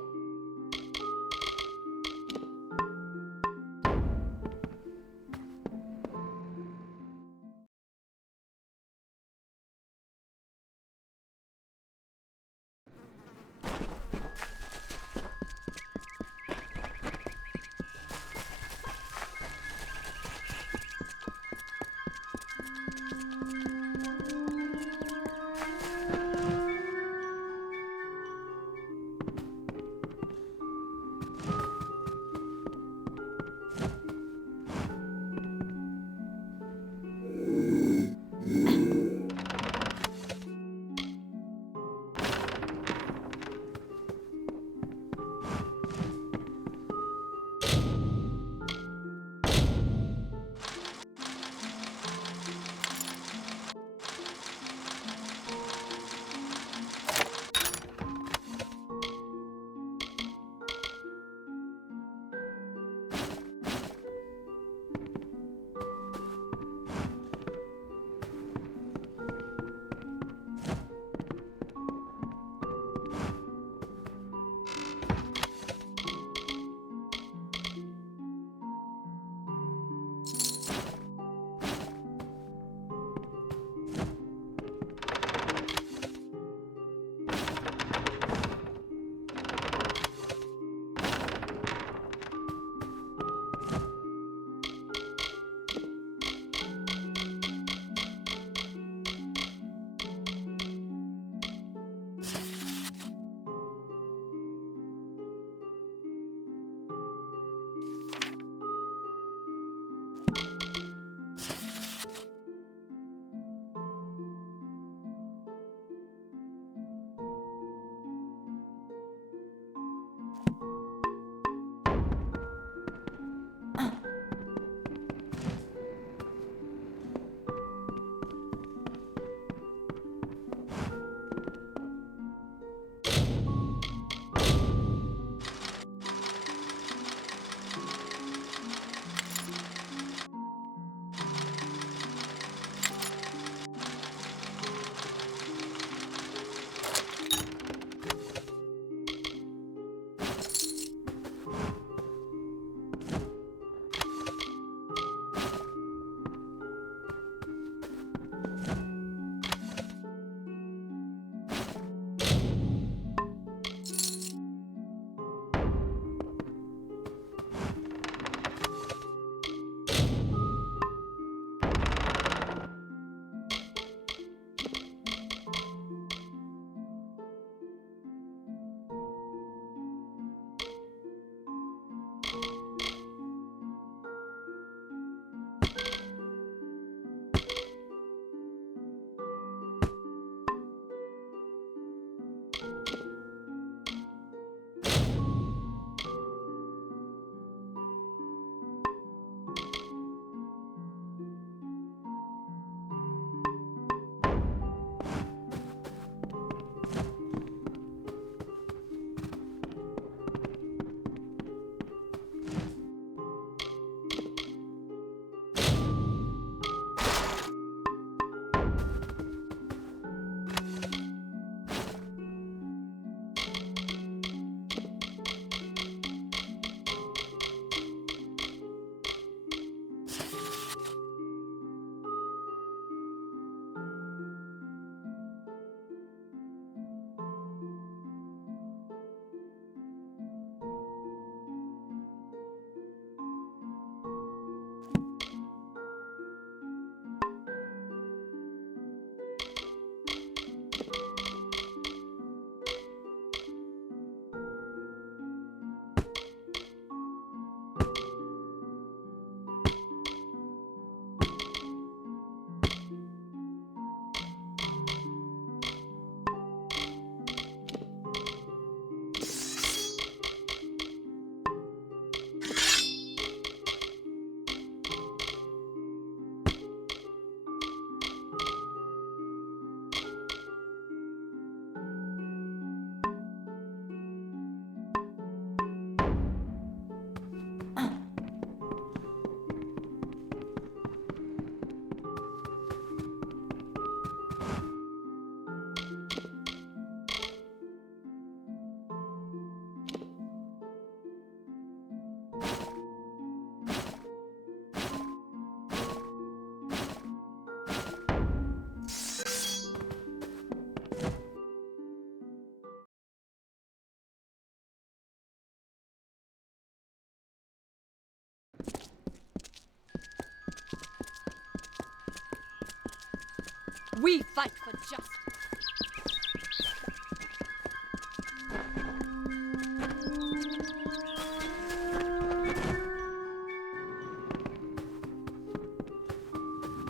We fight for justice.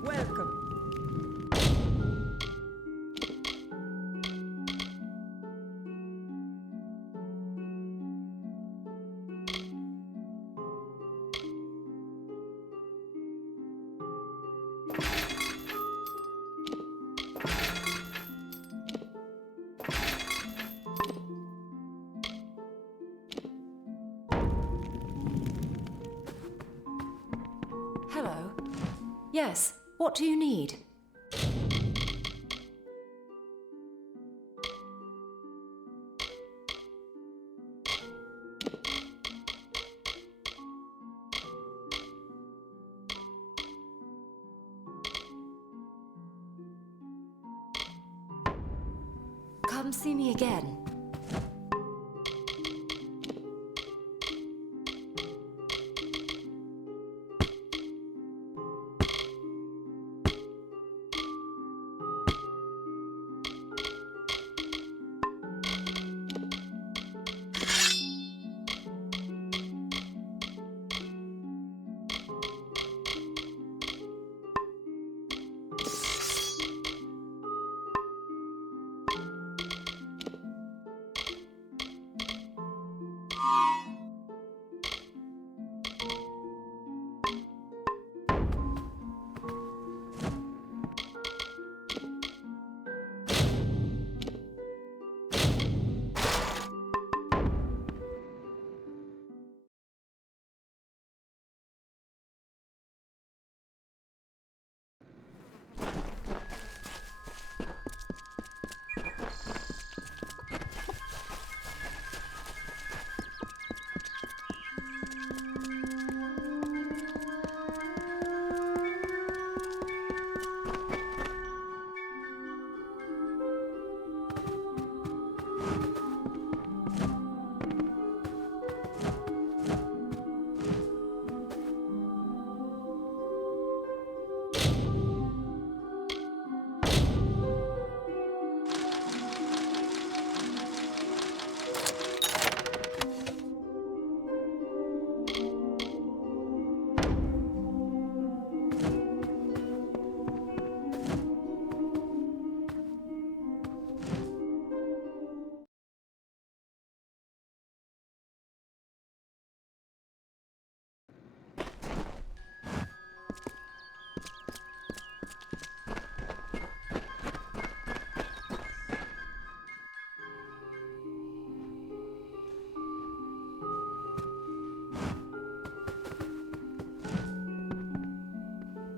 Welcome. Hello. Yes, what do you need? Come see me again.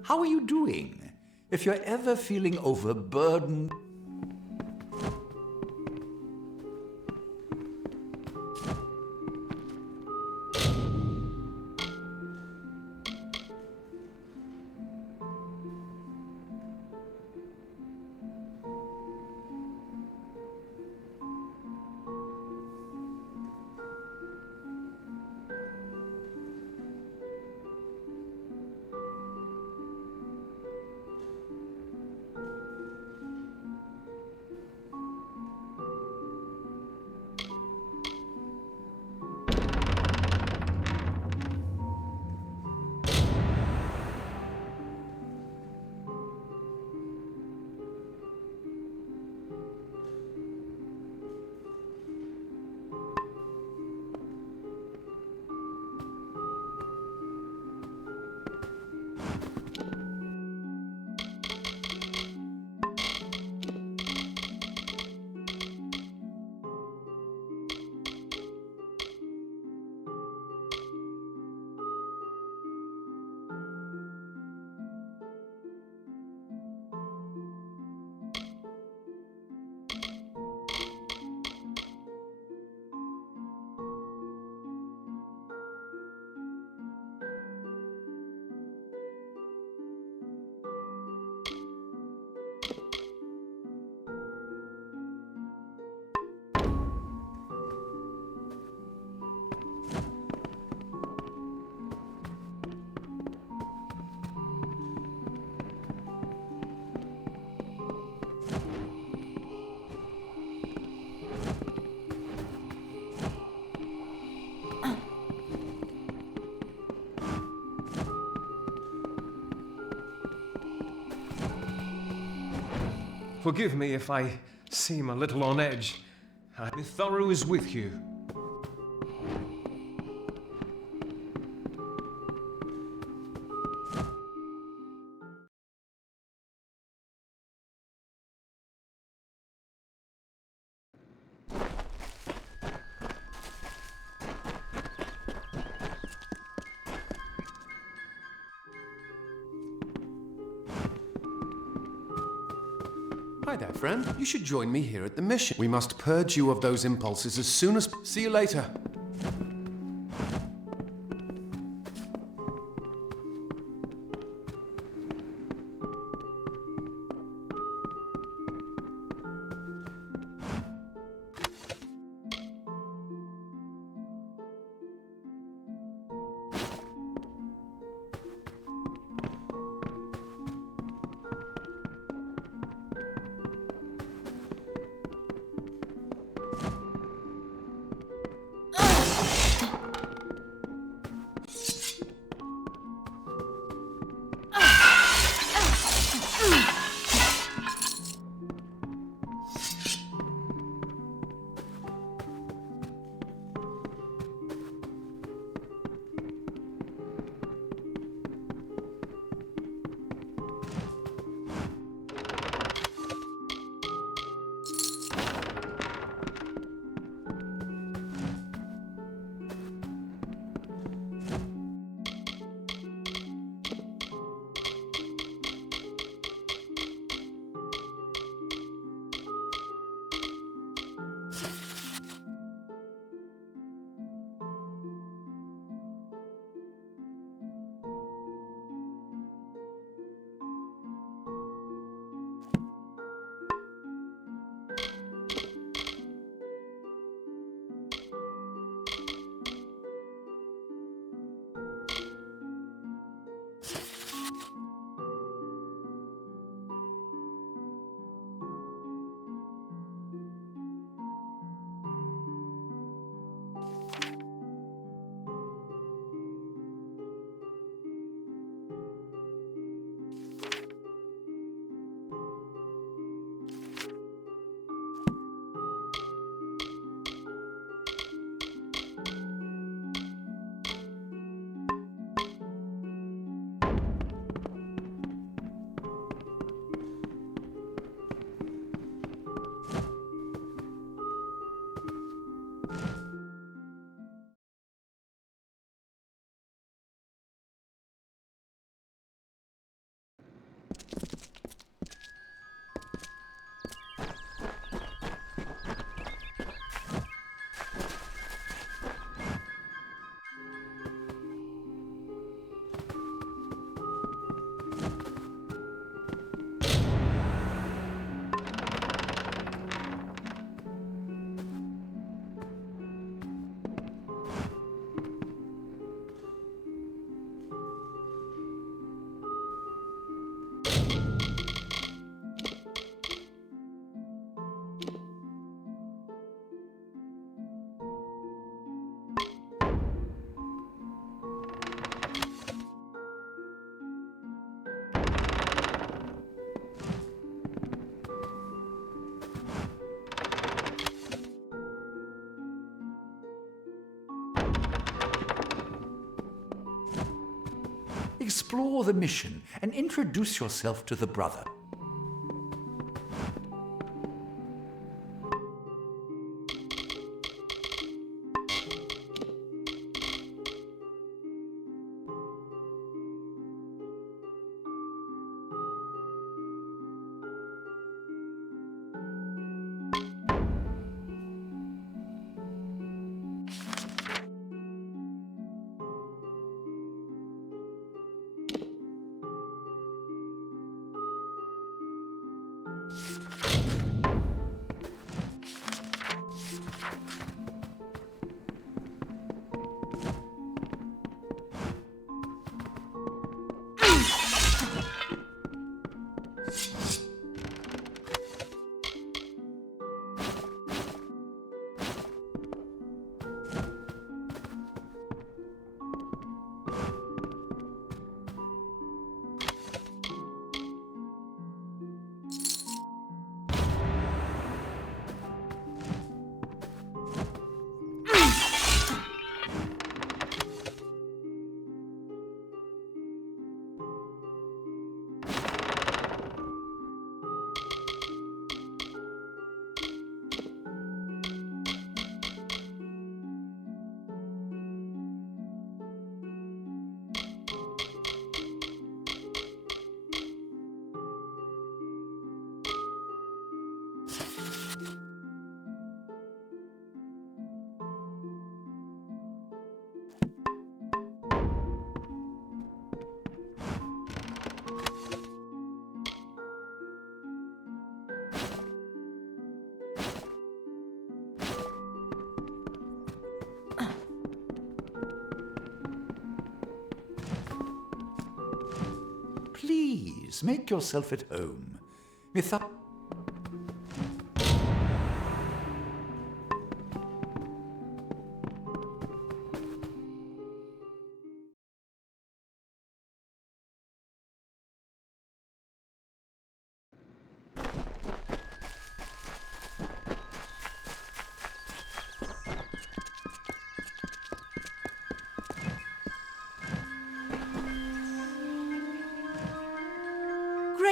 How are you doing? If you're ever feeling overburdened... Forgive me if I seem a little on edge. Mitharu is with you. Hi there, friend. You should join me here at the mission. We must purge you of those impulses as soon as... See you later. Explore the mission and introduce yourself to the brother. Please, make yourself at home.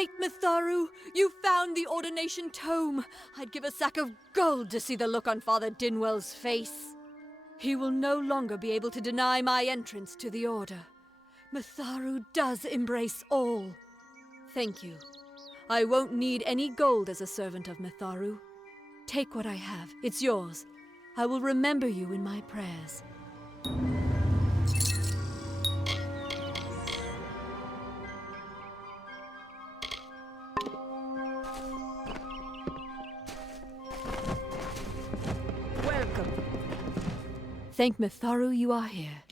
Great Mitharu! You found the ordination tome! I'd give a sack of gold to see the look on Father Dinwell's face. He will no longer be able to deny my entrance to the Order. Mitharu does embrace all. Thank you. I won't need any gold as a servant of Mitharu. Take what I have. It's yours. I will remember you in my prayers. Welcome. Thank Mitharu you are here.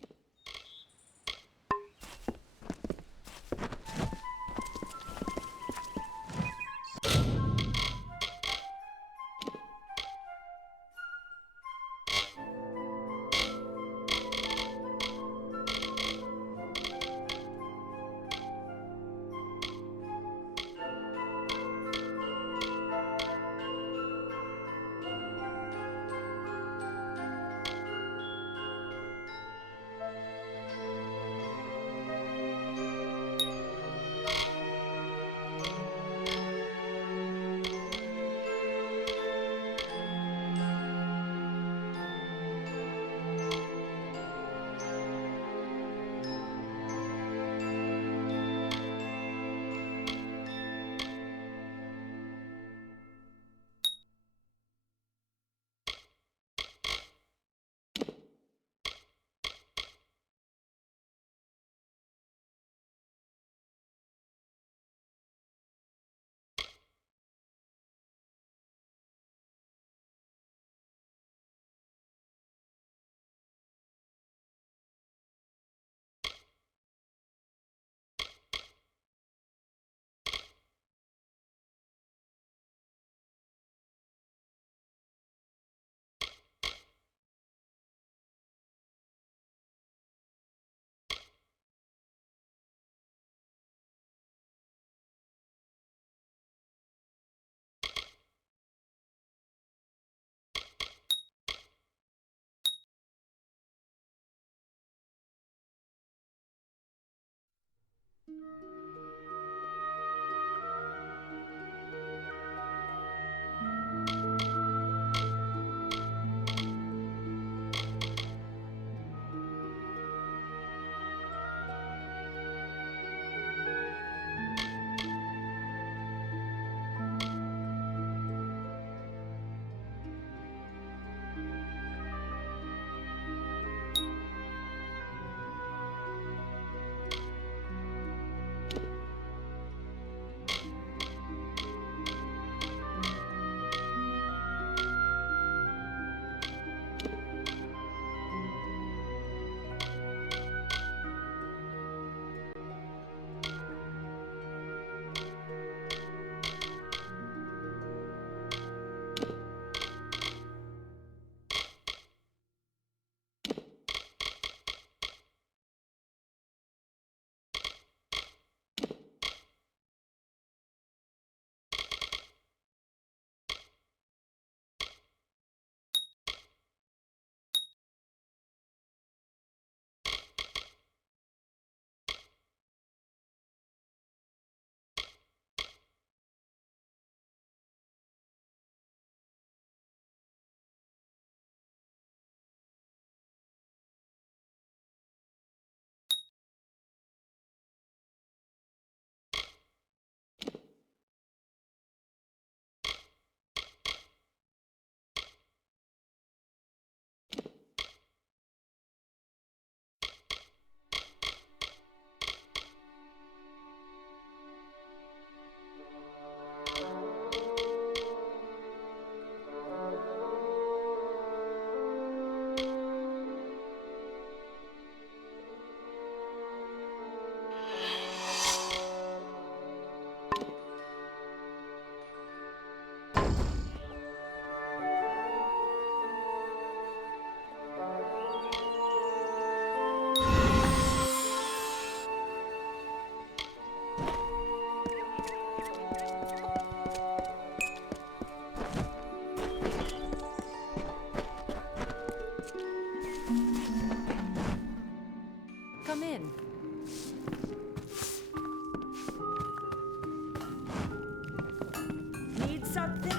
Come in. Need something?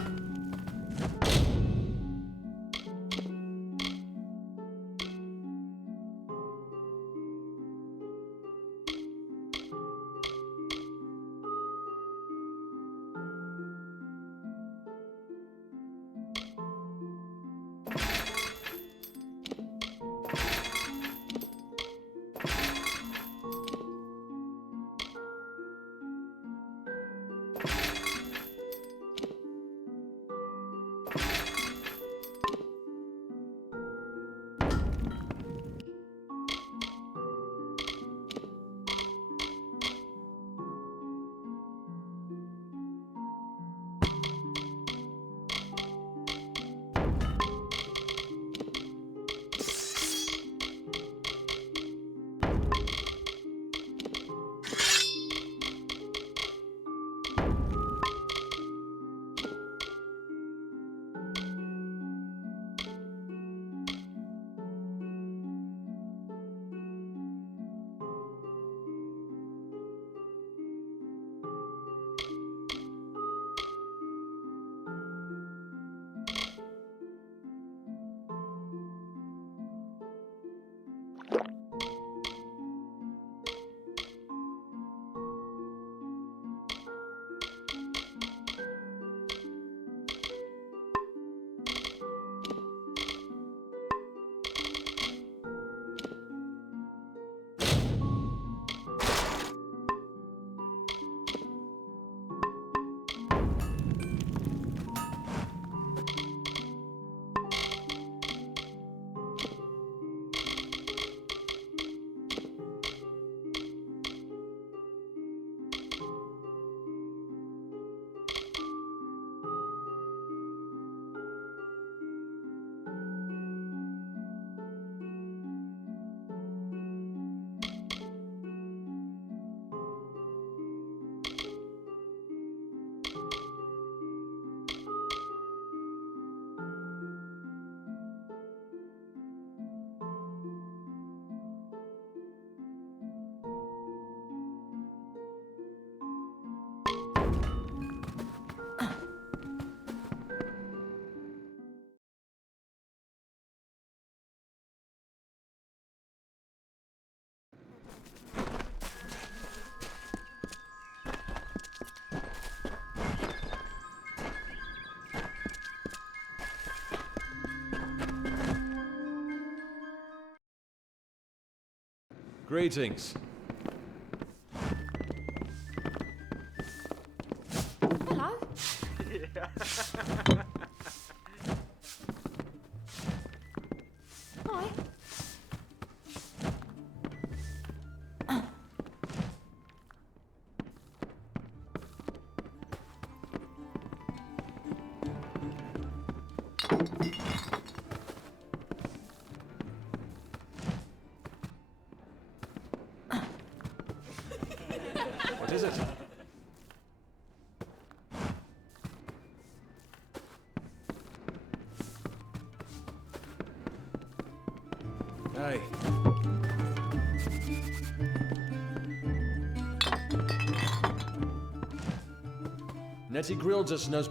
Greetings. Hello? Hi. What is it? Hey. Nettie grilled us knows.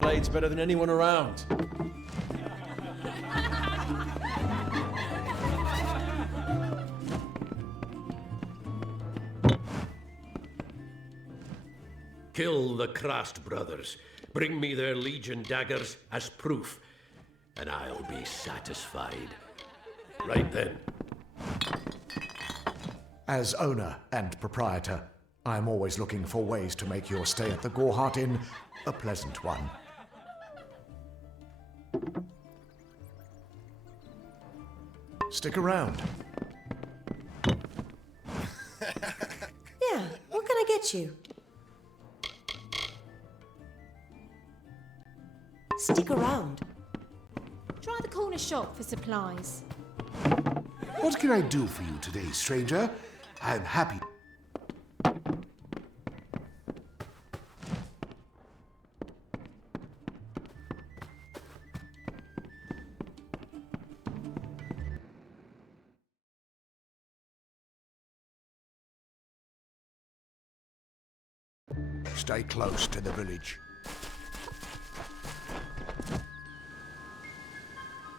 Blades better than anyone around. Kill the Krast brothers. Bring me their Legion daggers as proof, and I'll be satisfied. Right then. As owner and proprietor, I'm always looking for ways to make your stay at the Gorhart Inn a pleasant one. Stick around. Yeah, what can I get you? Stick around. Try by the corner shop for supplies. What can I do for you today, stranger? I'm happy. Stay close to the village.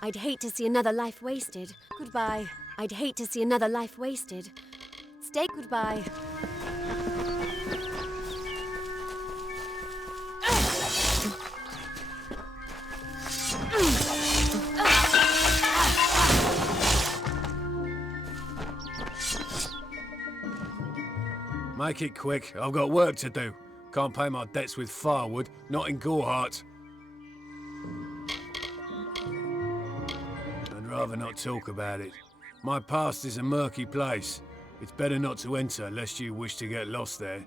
I'd hate to see another life wasted. Goodbye. I'd hate to see another life wasted. Stay goodbye. Make it quick. I've got work to do. Can't pay my debts with firewood, not in Gorhart. I'd rather not talk about it. My past is a murky place. It's better not to enter, lest you wish to get lost there.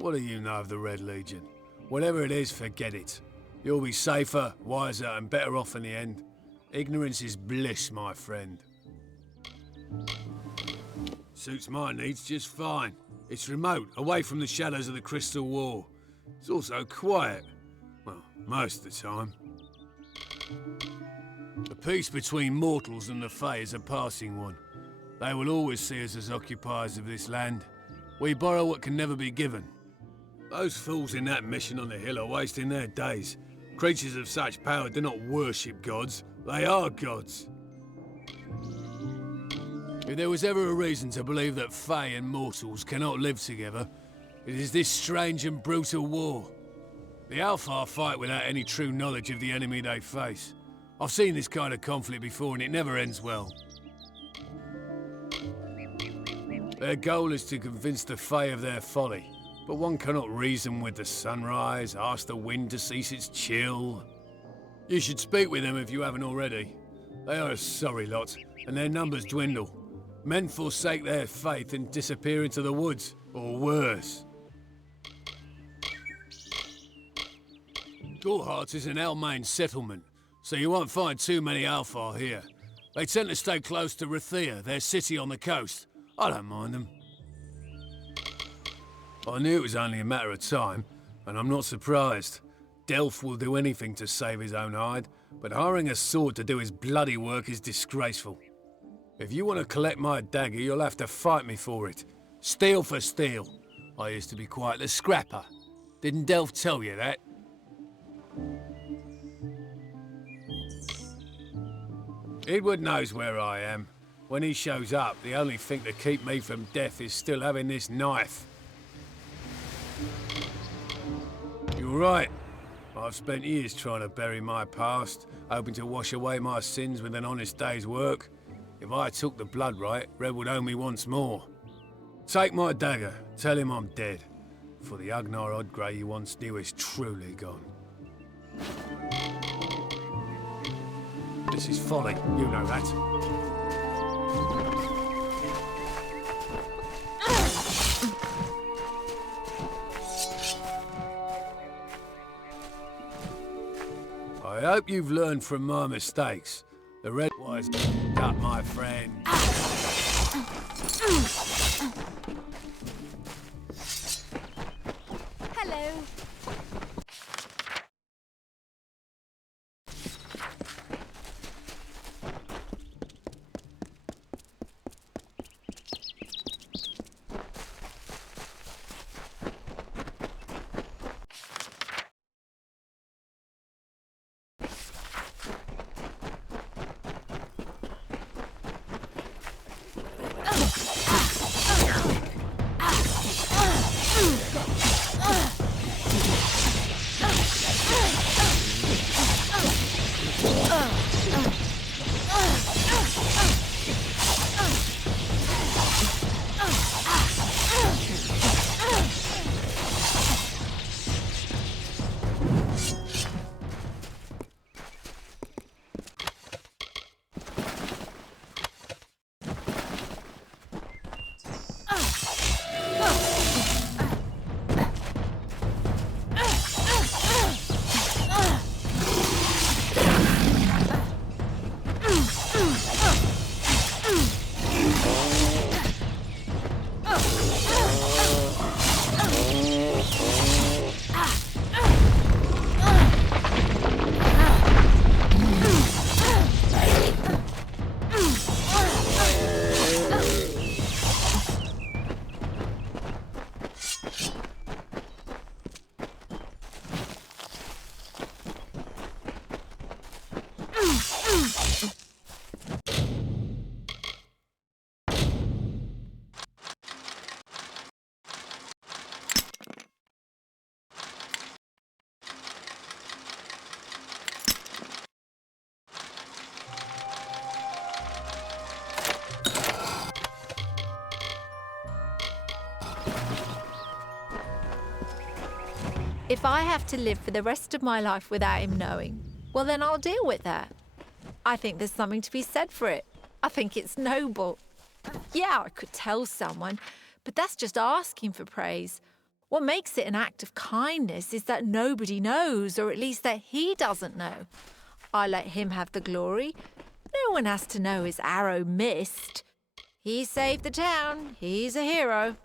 What do you know of the Red Legion? Whatever it is, forget it. You'll be safer, wiser, and better off in the end. Ignorance is bliss, my friend. Suits my needs just fine. It's remote, away from the shadows of the Crystal War. It's also quiet. Well, most of the time. The peace between mortals and the Fae is a passing one. They will always see us as occupiers of this land. We borrow what can never be given. Those fools in that mission on the hill are wasting their days. Creatures of such power do not worship gods. They are gods. If there was ever a reason to believe that Fae and mortals cannot live together, it is this strange and brutal war. The Alpha fight without any true knowledge of the enemy they face. I've seen this kind of conflict before and it never ends well. Their goal is to convince the Fae of their folly, but one cannot reason with the sunrise, ask the wind to cease its chill. You should speak with them if you haven't already. They are a sorry lot, and their numbers dwindle. Men forsake their faith and disappear into the woods, or worse. Gorhart is an Almain settlement, so you won't find too many Alfar here. They tend to stay close to Rathia, their city on the coast. I don't mind them. I knew it was only a matter of time, and I'm not surprised. Delph will do anything to save his own hide, but hiring a sword to do his bloody work is disgraceful. If you want to collect my dagger, you'll have to fight me for it. Steel for steel. I used to be quite the scrapper. Didn't Delph tell you that? Edward knows where I am. When he shows up, the only thing to keep me from death is still having this knife. You're right. I've spent years trying to bury my past, hoping to wash away my sins with an honest day's work. If I took the blood right, Red would owe me once more. Take my dagger, tell him I'm dead, for the Agnar Odgrey you once knew is truly gone. This is folly, you know that. I hope you've learned from my mistakes. The red wise up, my friend. Hello. If I have to live for the rest of my life without him knowing, well then I'll deal with that. I think there's something to be said for it. I think it's noble. Yeah, I could tell someone, but that's just asking for praise. What makes it an act of kindness is that nobody knows, or at least that he doesn't know. I let him have the glory. No one has to know his arrow missed. He saved the town. He's a hero.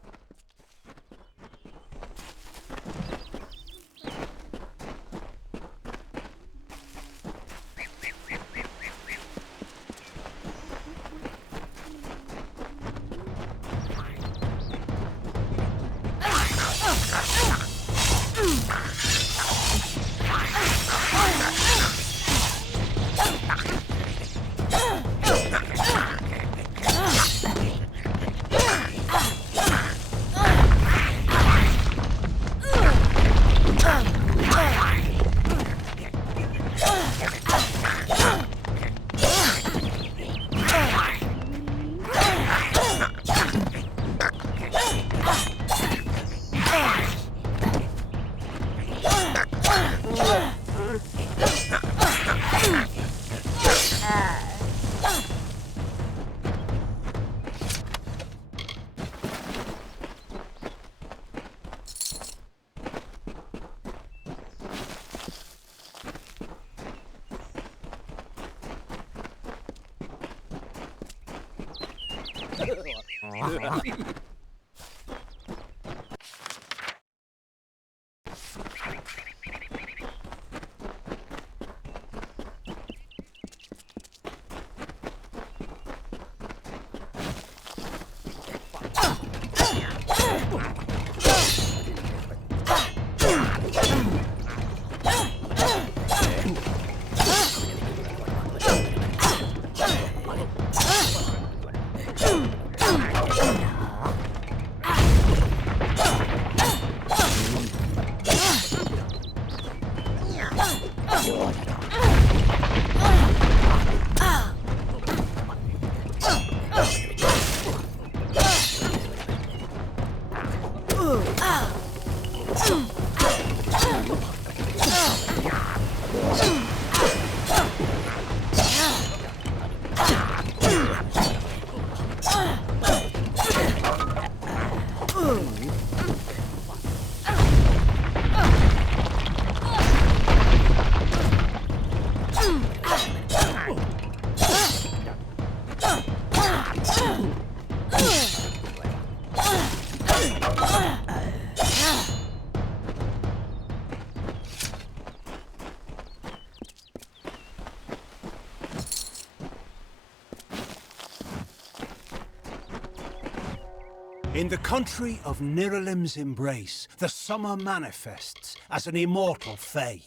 In the country of Niralim's embrace, the summer manifests as an immortal fae.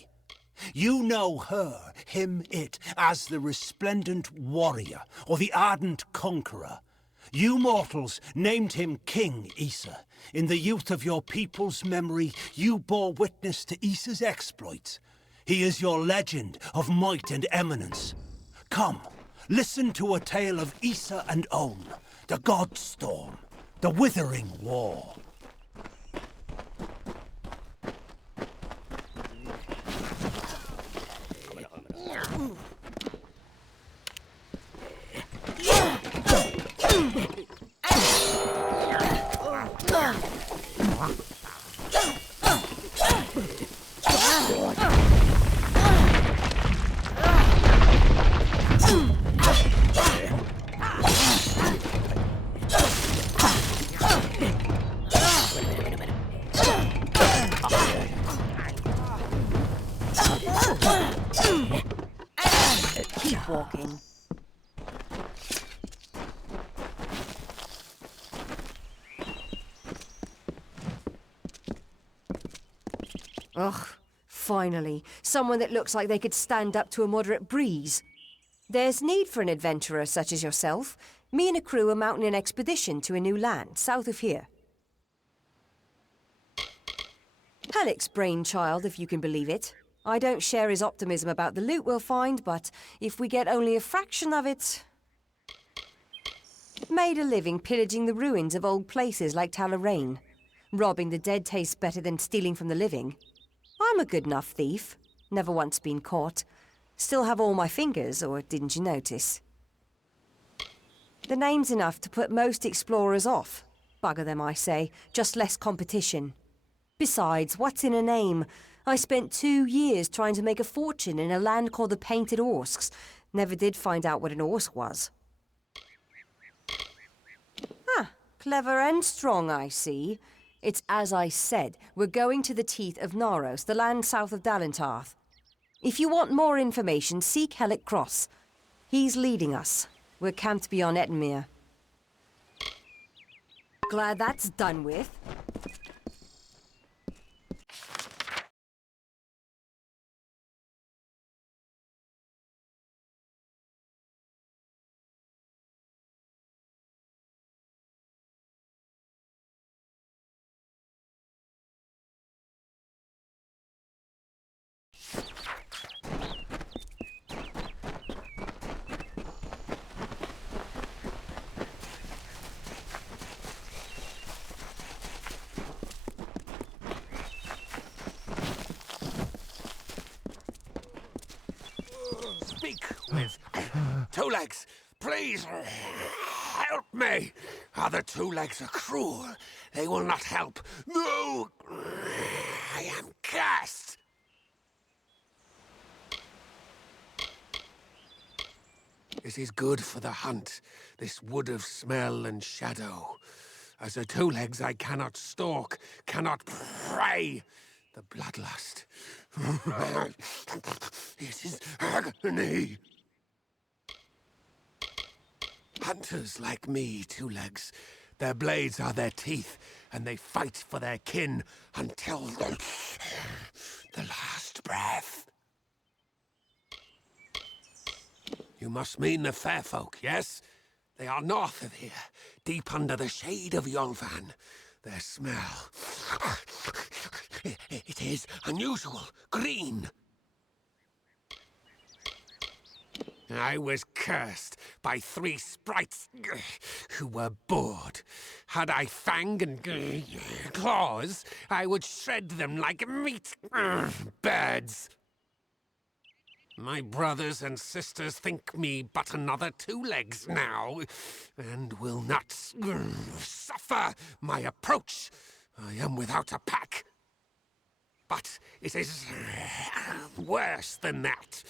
You know her, him, it, as the resplendent warrior, or the ardent conqueror. You mortals named him King Issa. In the youth of your people's memory, you bore witness to Issa's exploits. He is your legend of might and eminence. Come, listen to a tale of Issa and On, the God Storm. The Withering War. Keep walking. Ugh, finally. Someone that looks like they could stand up to a moderate breeze. There's need for an adventurer such as yourself. Me and a crew are mounting an expedition to a new land, south of here. Halleck's brainchild, if you can believe it. I don't share his optimism about the loot we'll find, but if we get only a fraction of it... Made a living pillaging the ruins of old places like Talarain. Robbing the dead tastes better than stealing from the living. I'm a good enough thief. Never once been caught. Still have all my fingers, or didn't you notice? The name's enough to put most explorers off. Bugger them, I say. Just less competition. Besides, what's in a name? I spent 2 years trying to make a fortune in a land called the Painted Orsks. Never did find out what an Orsk was. Ah, clever and strong, I see. It's as I said, we're going to the teeth of Naros, the land south of Dalentarth. If you want more information, seek Hellick Cross. He's leading us. We're camped beyond Ettenmere. Glad that's done with. Speak with Two Legs. Please help me. Other Two Legs are cruel. They will not help. No, I am cursed. It is good for the hunt, this wood of smell and shadow. As a Two Legs, I cannot stalk, cannot prey. The bloodlust. It is agony. Hunters like me, Two Legs. Their blades are their teeth, and they fight for their kin until the last breath. You must mean the fair folk, yes? They are north of here, deep under the shade of Yolvan. Their smell... It is unusual, green. I was cursed by 3 sprites who were bored. Had I fang and claws, I would shred them like meat. Birds. My brothers and sisters think me but another Two Legs now, and will not suffer my approach. I am without a pack. But it is worse than that.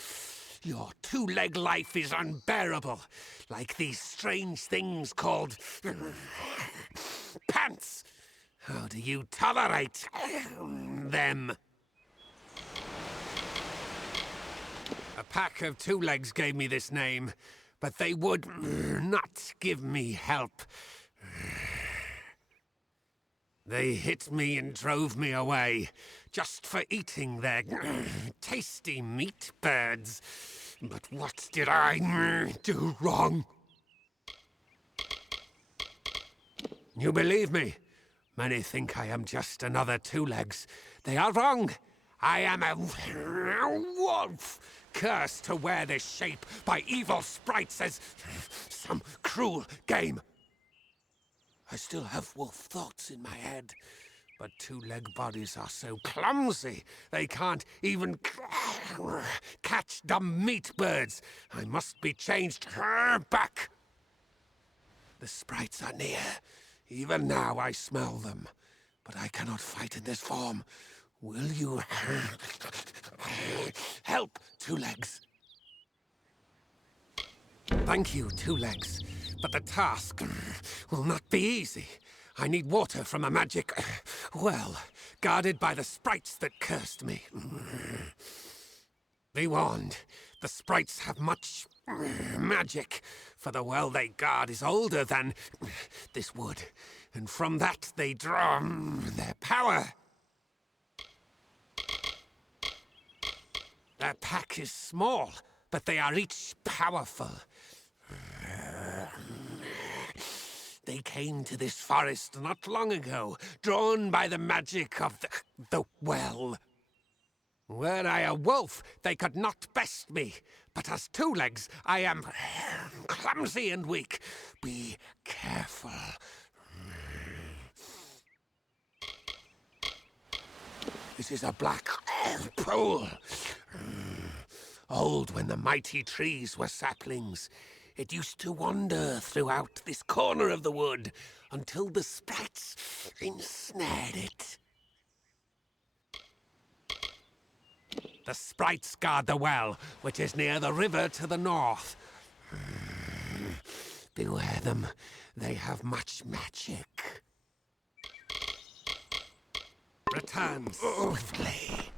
Your two-leg life is unbearable, like these strange things called pants. How do you tolerate them? A pack of Two Legs gave me this name, but they would not give me help. They hit me and drove me away, just for eating their tasty meat birds. But what did I do wrong? You believe me? Many think I am just another Two Legs. They are wrong. I am a wolf, cursed to wear this shape by evil sprites as some cruel game. I still have wolf thoughts in my head, but Two-Leg bodies are so clumsy, they can't even catch dumb meat birds. I must be changed back. The sprites are near. Even now I smell them, but I cannot fight in this form. Will you help, Two Legs? Thank you, Two Legs. But the task will not be easy. I need water from a magic well, guarded by the sprites that cursed me. Be warned, the sprites have much magic, for the well they guard is older than this wood, and from that they draw their power. Their pack is small, but they are each powerful. They came to this forest not long ago, drawn by the magic of the well. Were I a wolf, they could not best me, but as Two Legs, I am clumsy and weak. Be careful. This is a black Pull. Old when the mighty trees were saplings, it used to wander throughout this corner of the wood until the sprites ensnared it. The sprites guard the well, which is near the river to the north. Beware them. They have much magic. Return swiftly.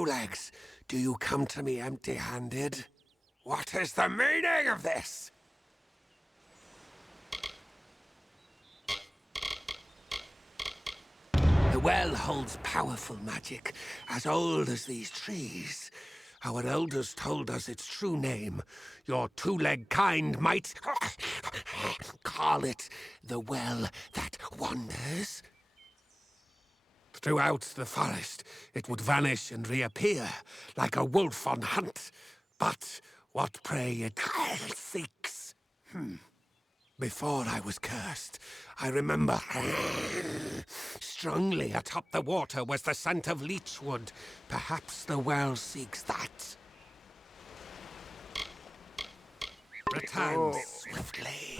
Two Legs, do you come to me empty-handed? What is the meaning of this? The well holds powerful magic, as old as these trees. Our elders told us its true name. Your two-leg kind might call it the Well That Wanders. Throughout the forest, it would vanish and reappear, like a wolf on hunt. But what prey it seeks. Before I was cursed, I remember strongly atop the water was the scent of leechwood. Perhaps the well seeks that. Return swiftly.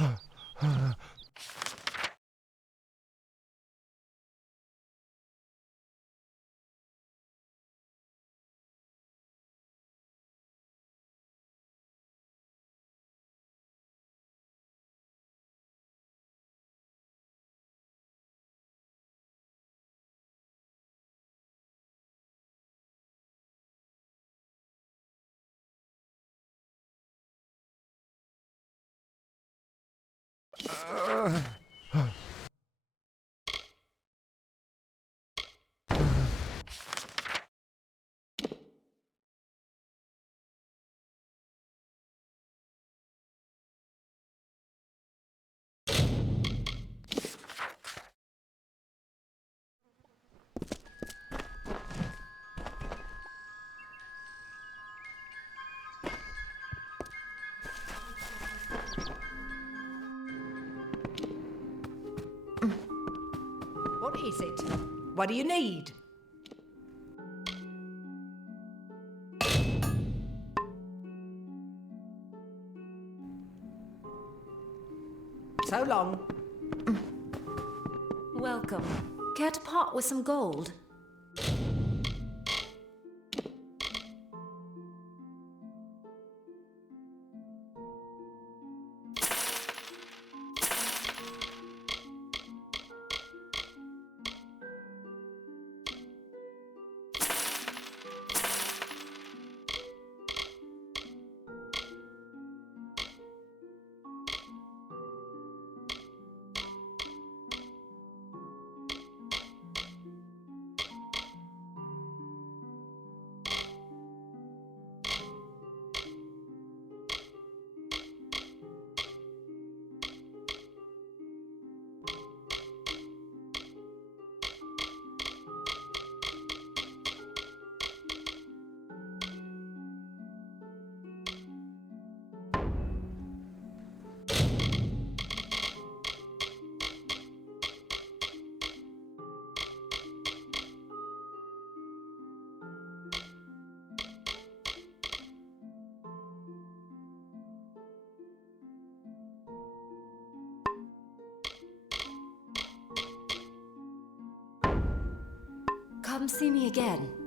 What is it? What do you need? So long. Welcome. Care to part with some gold? Come see me again.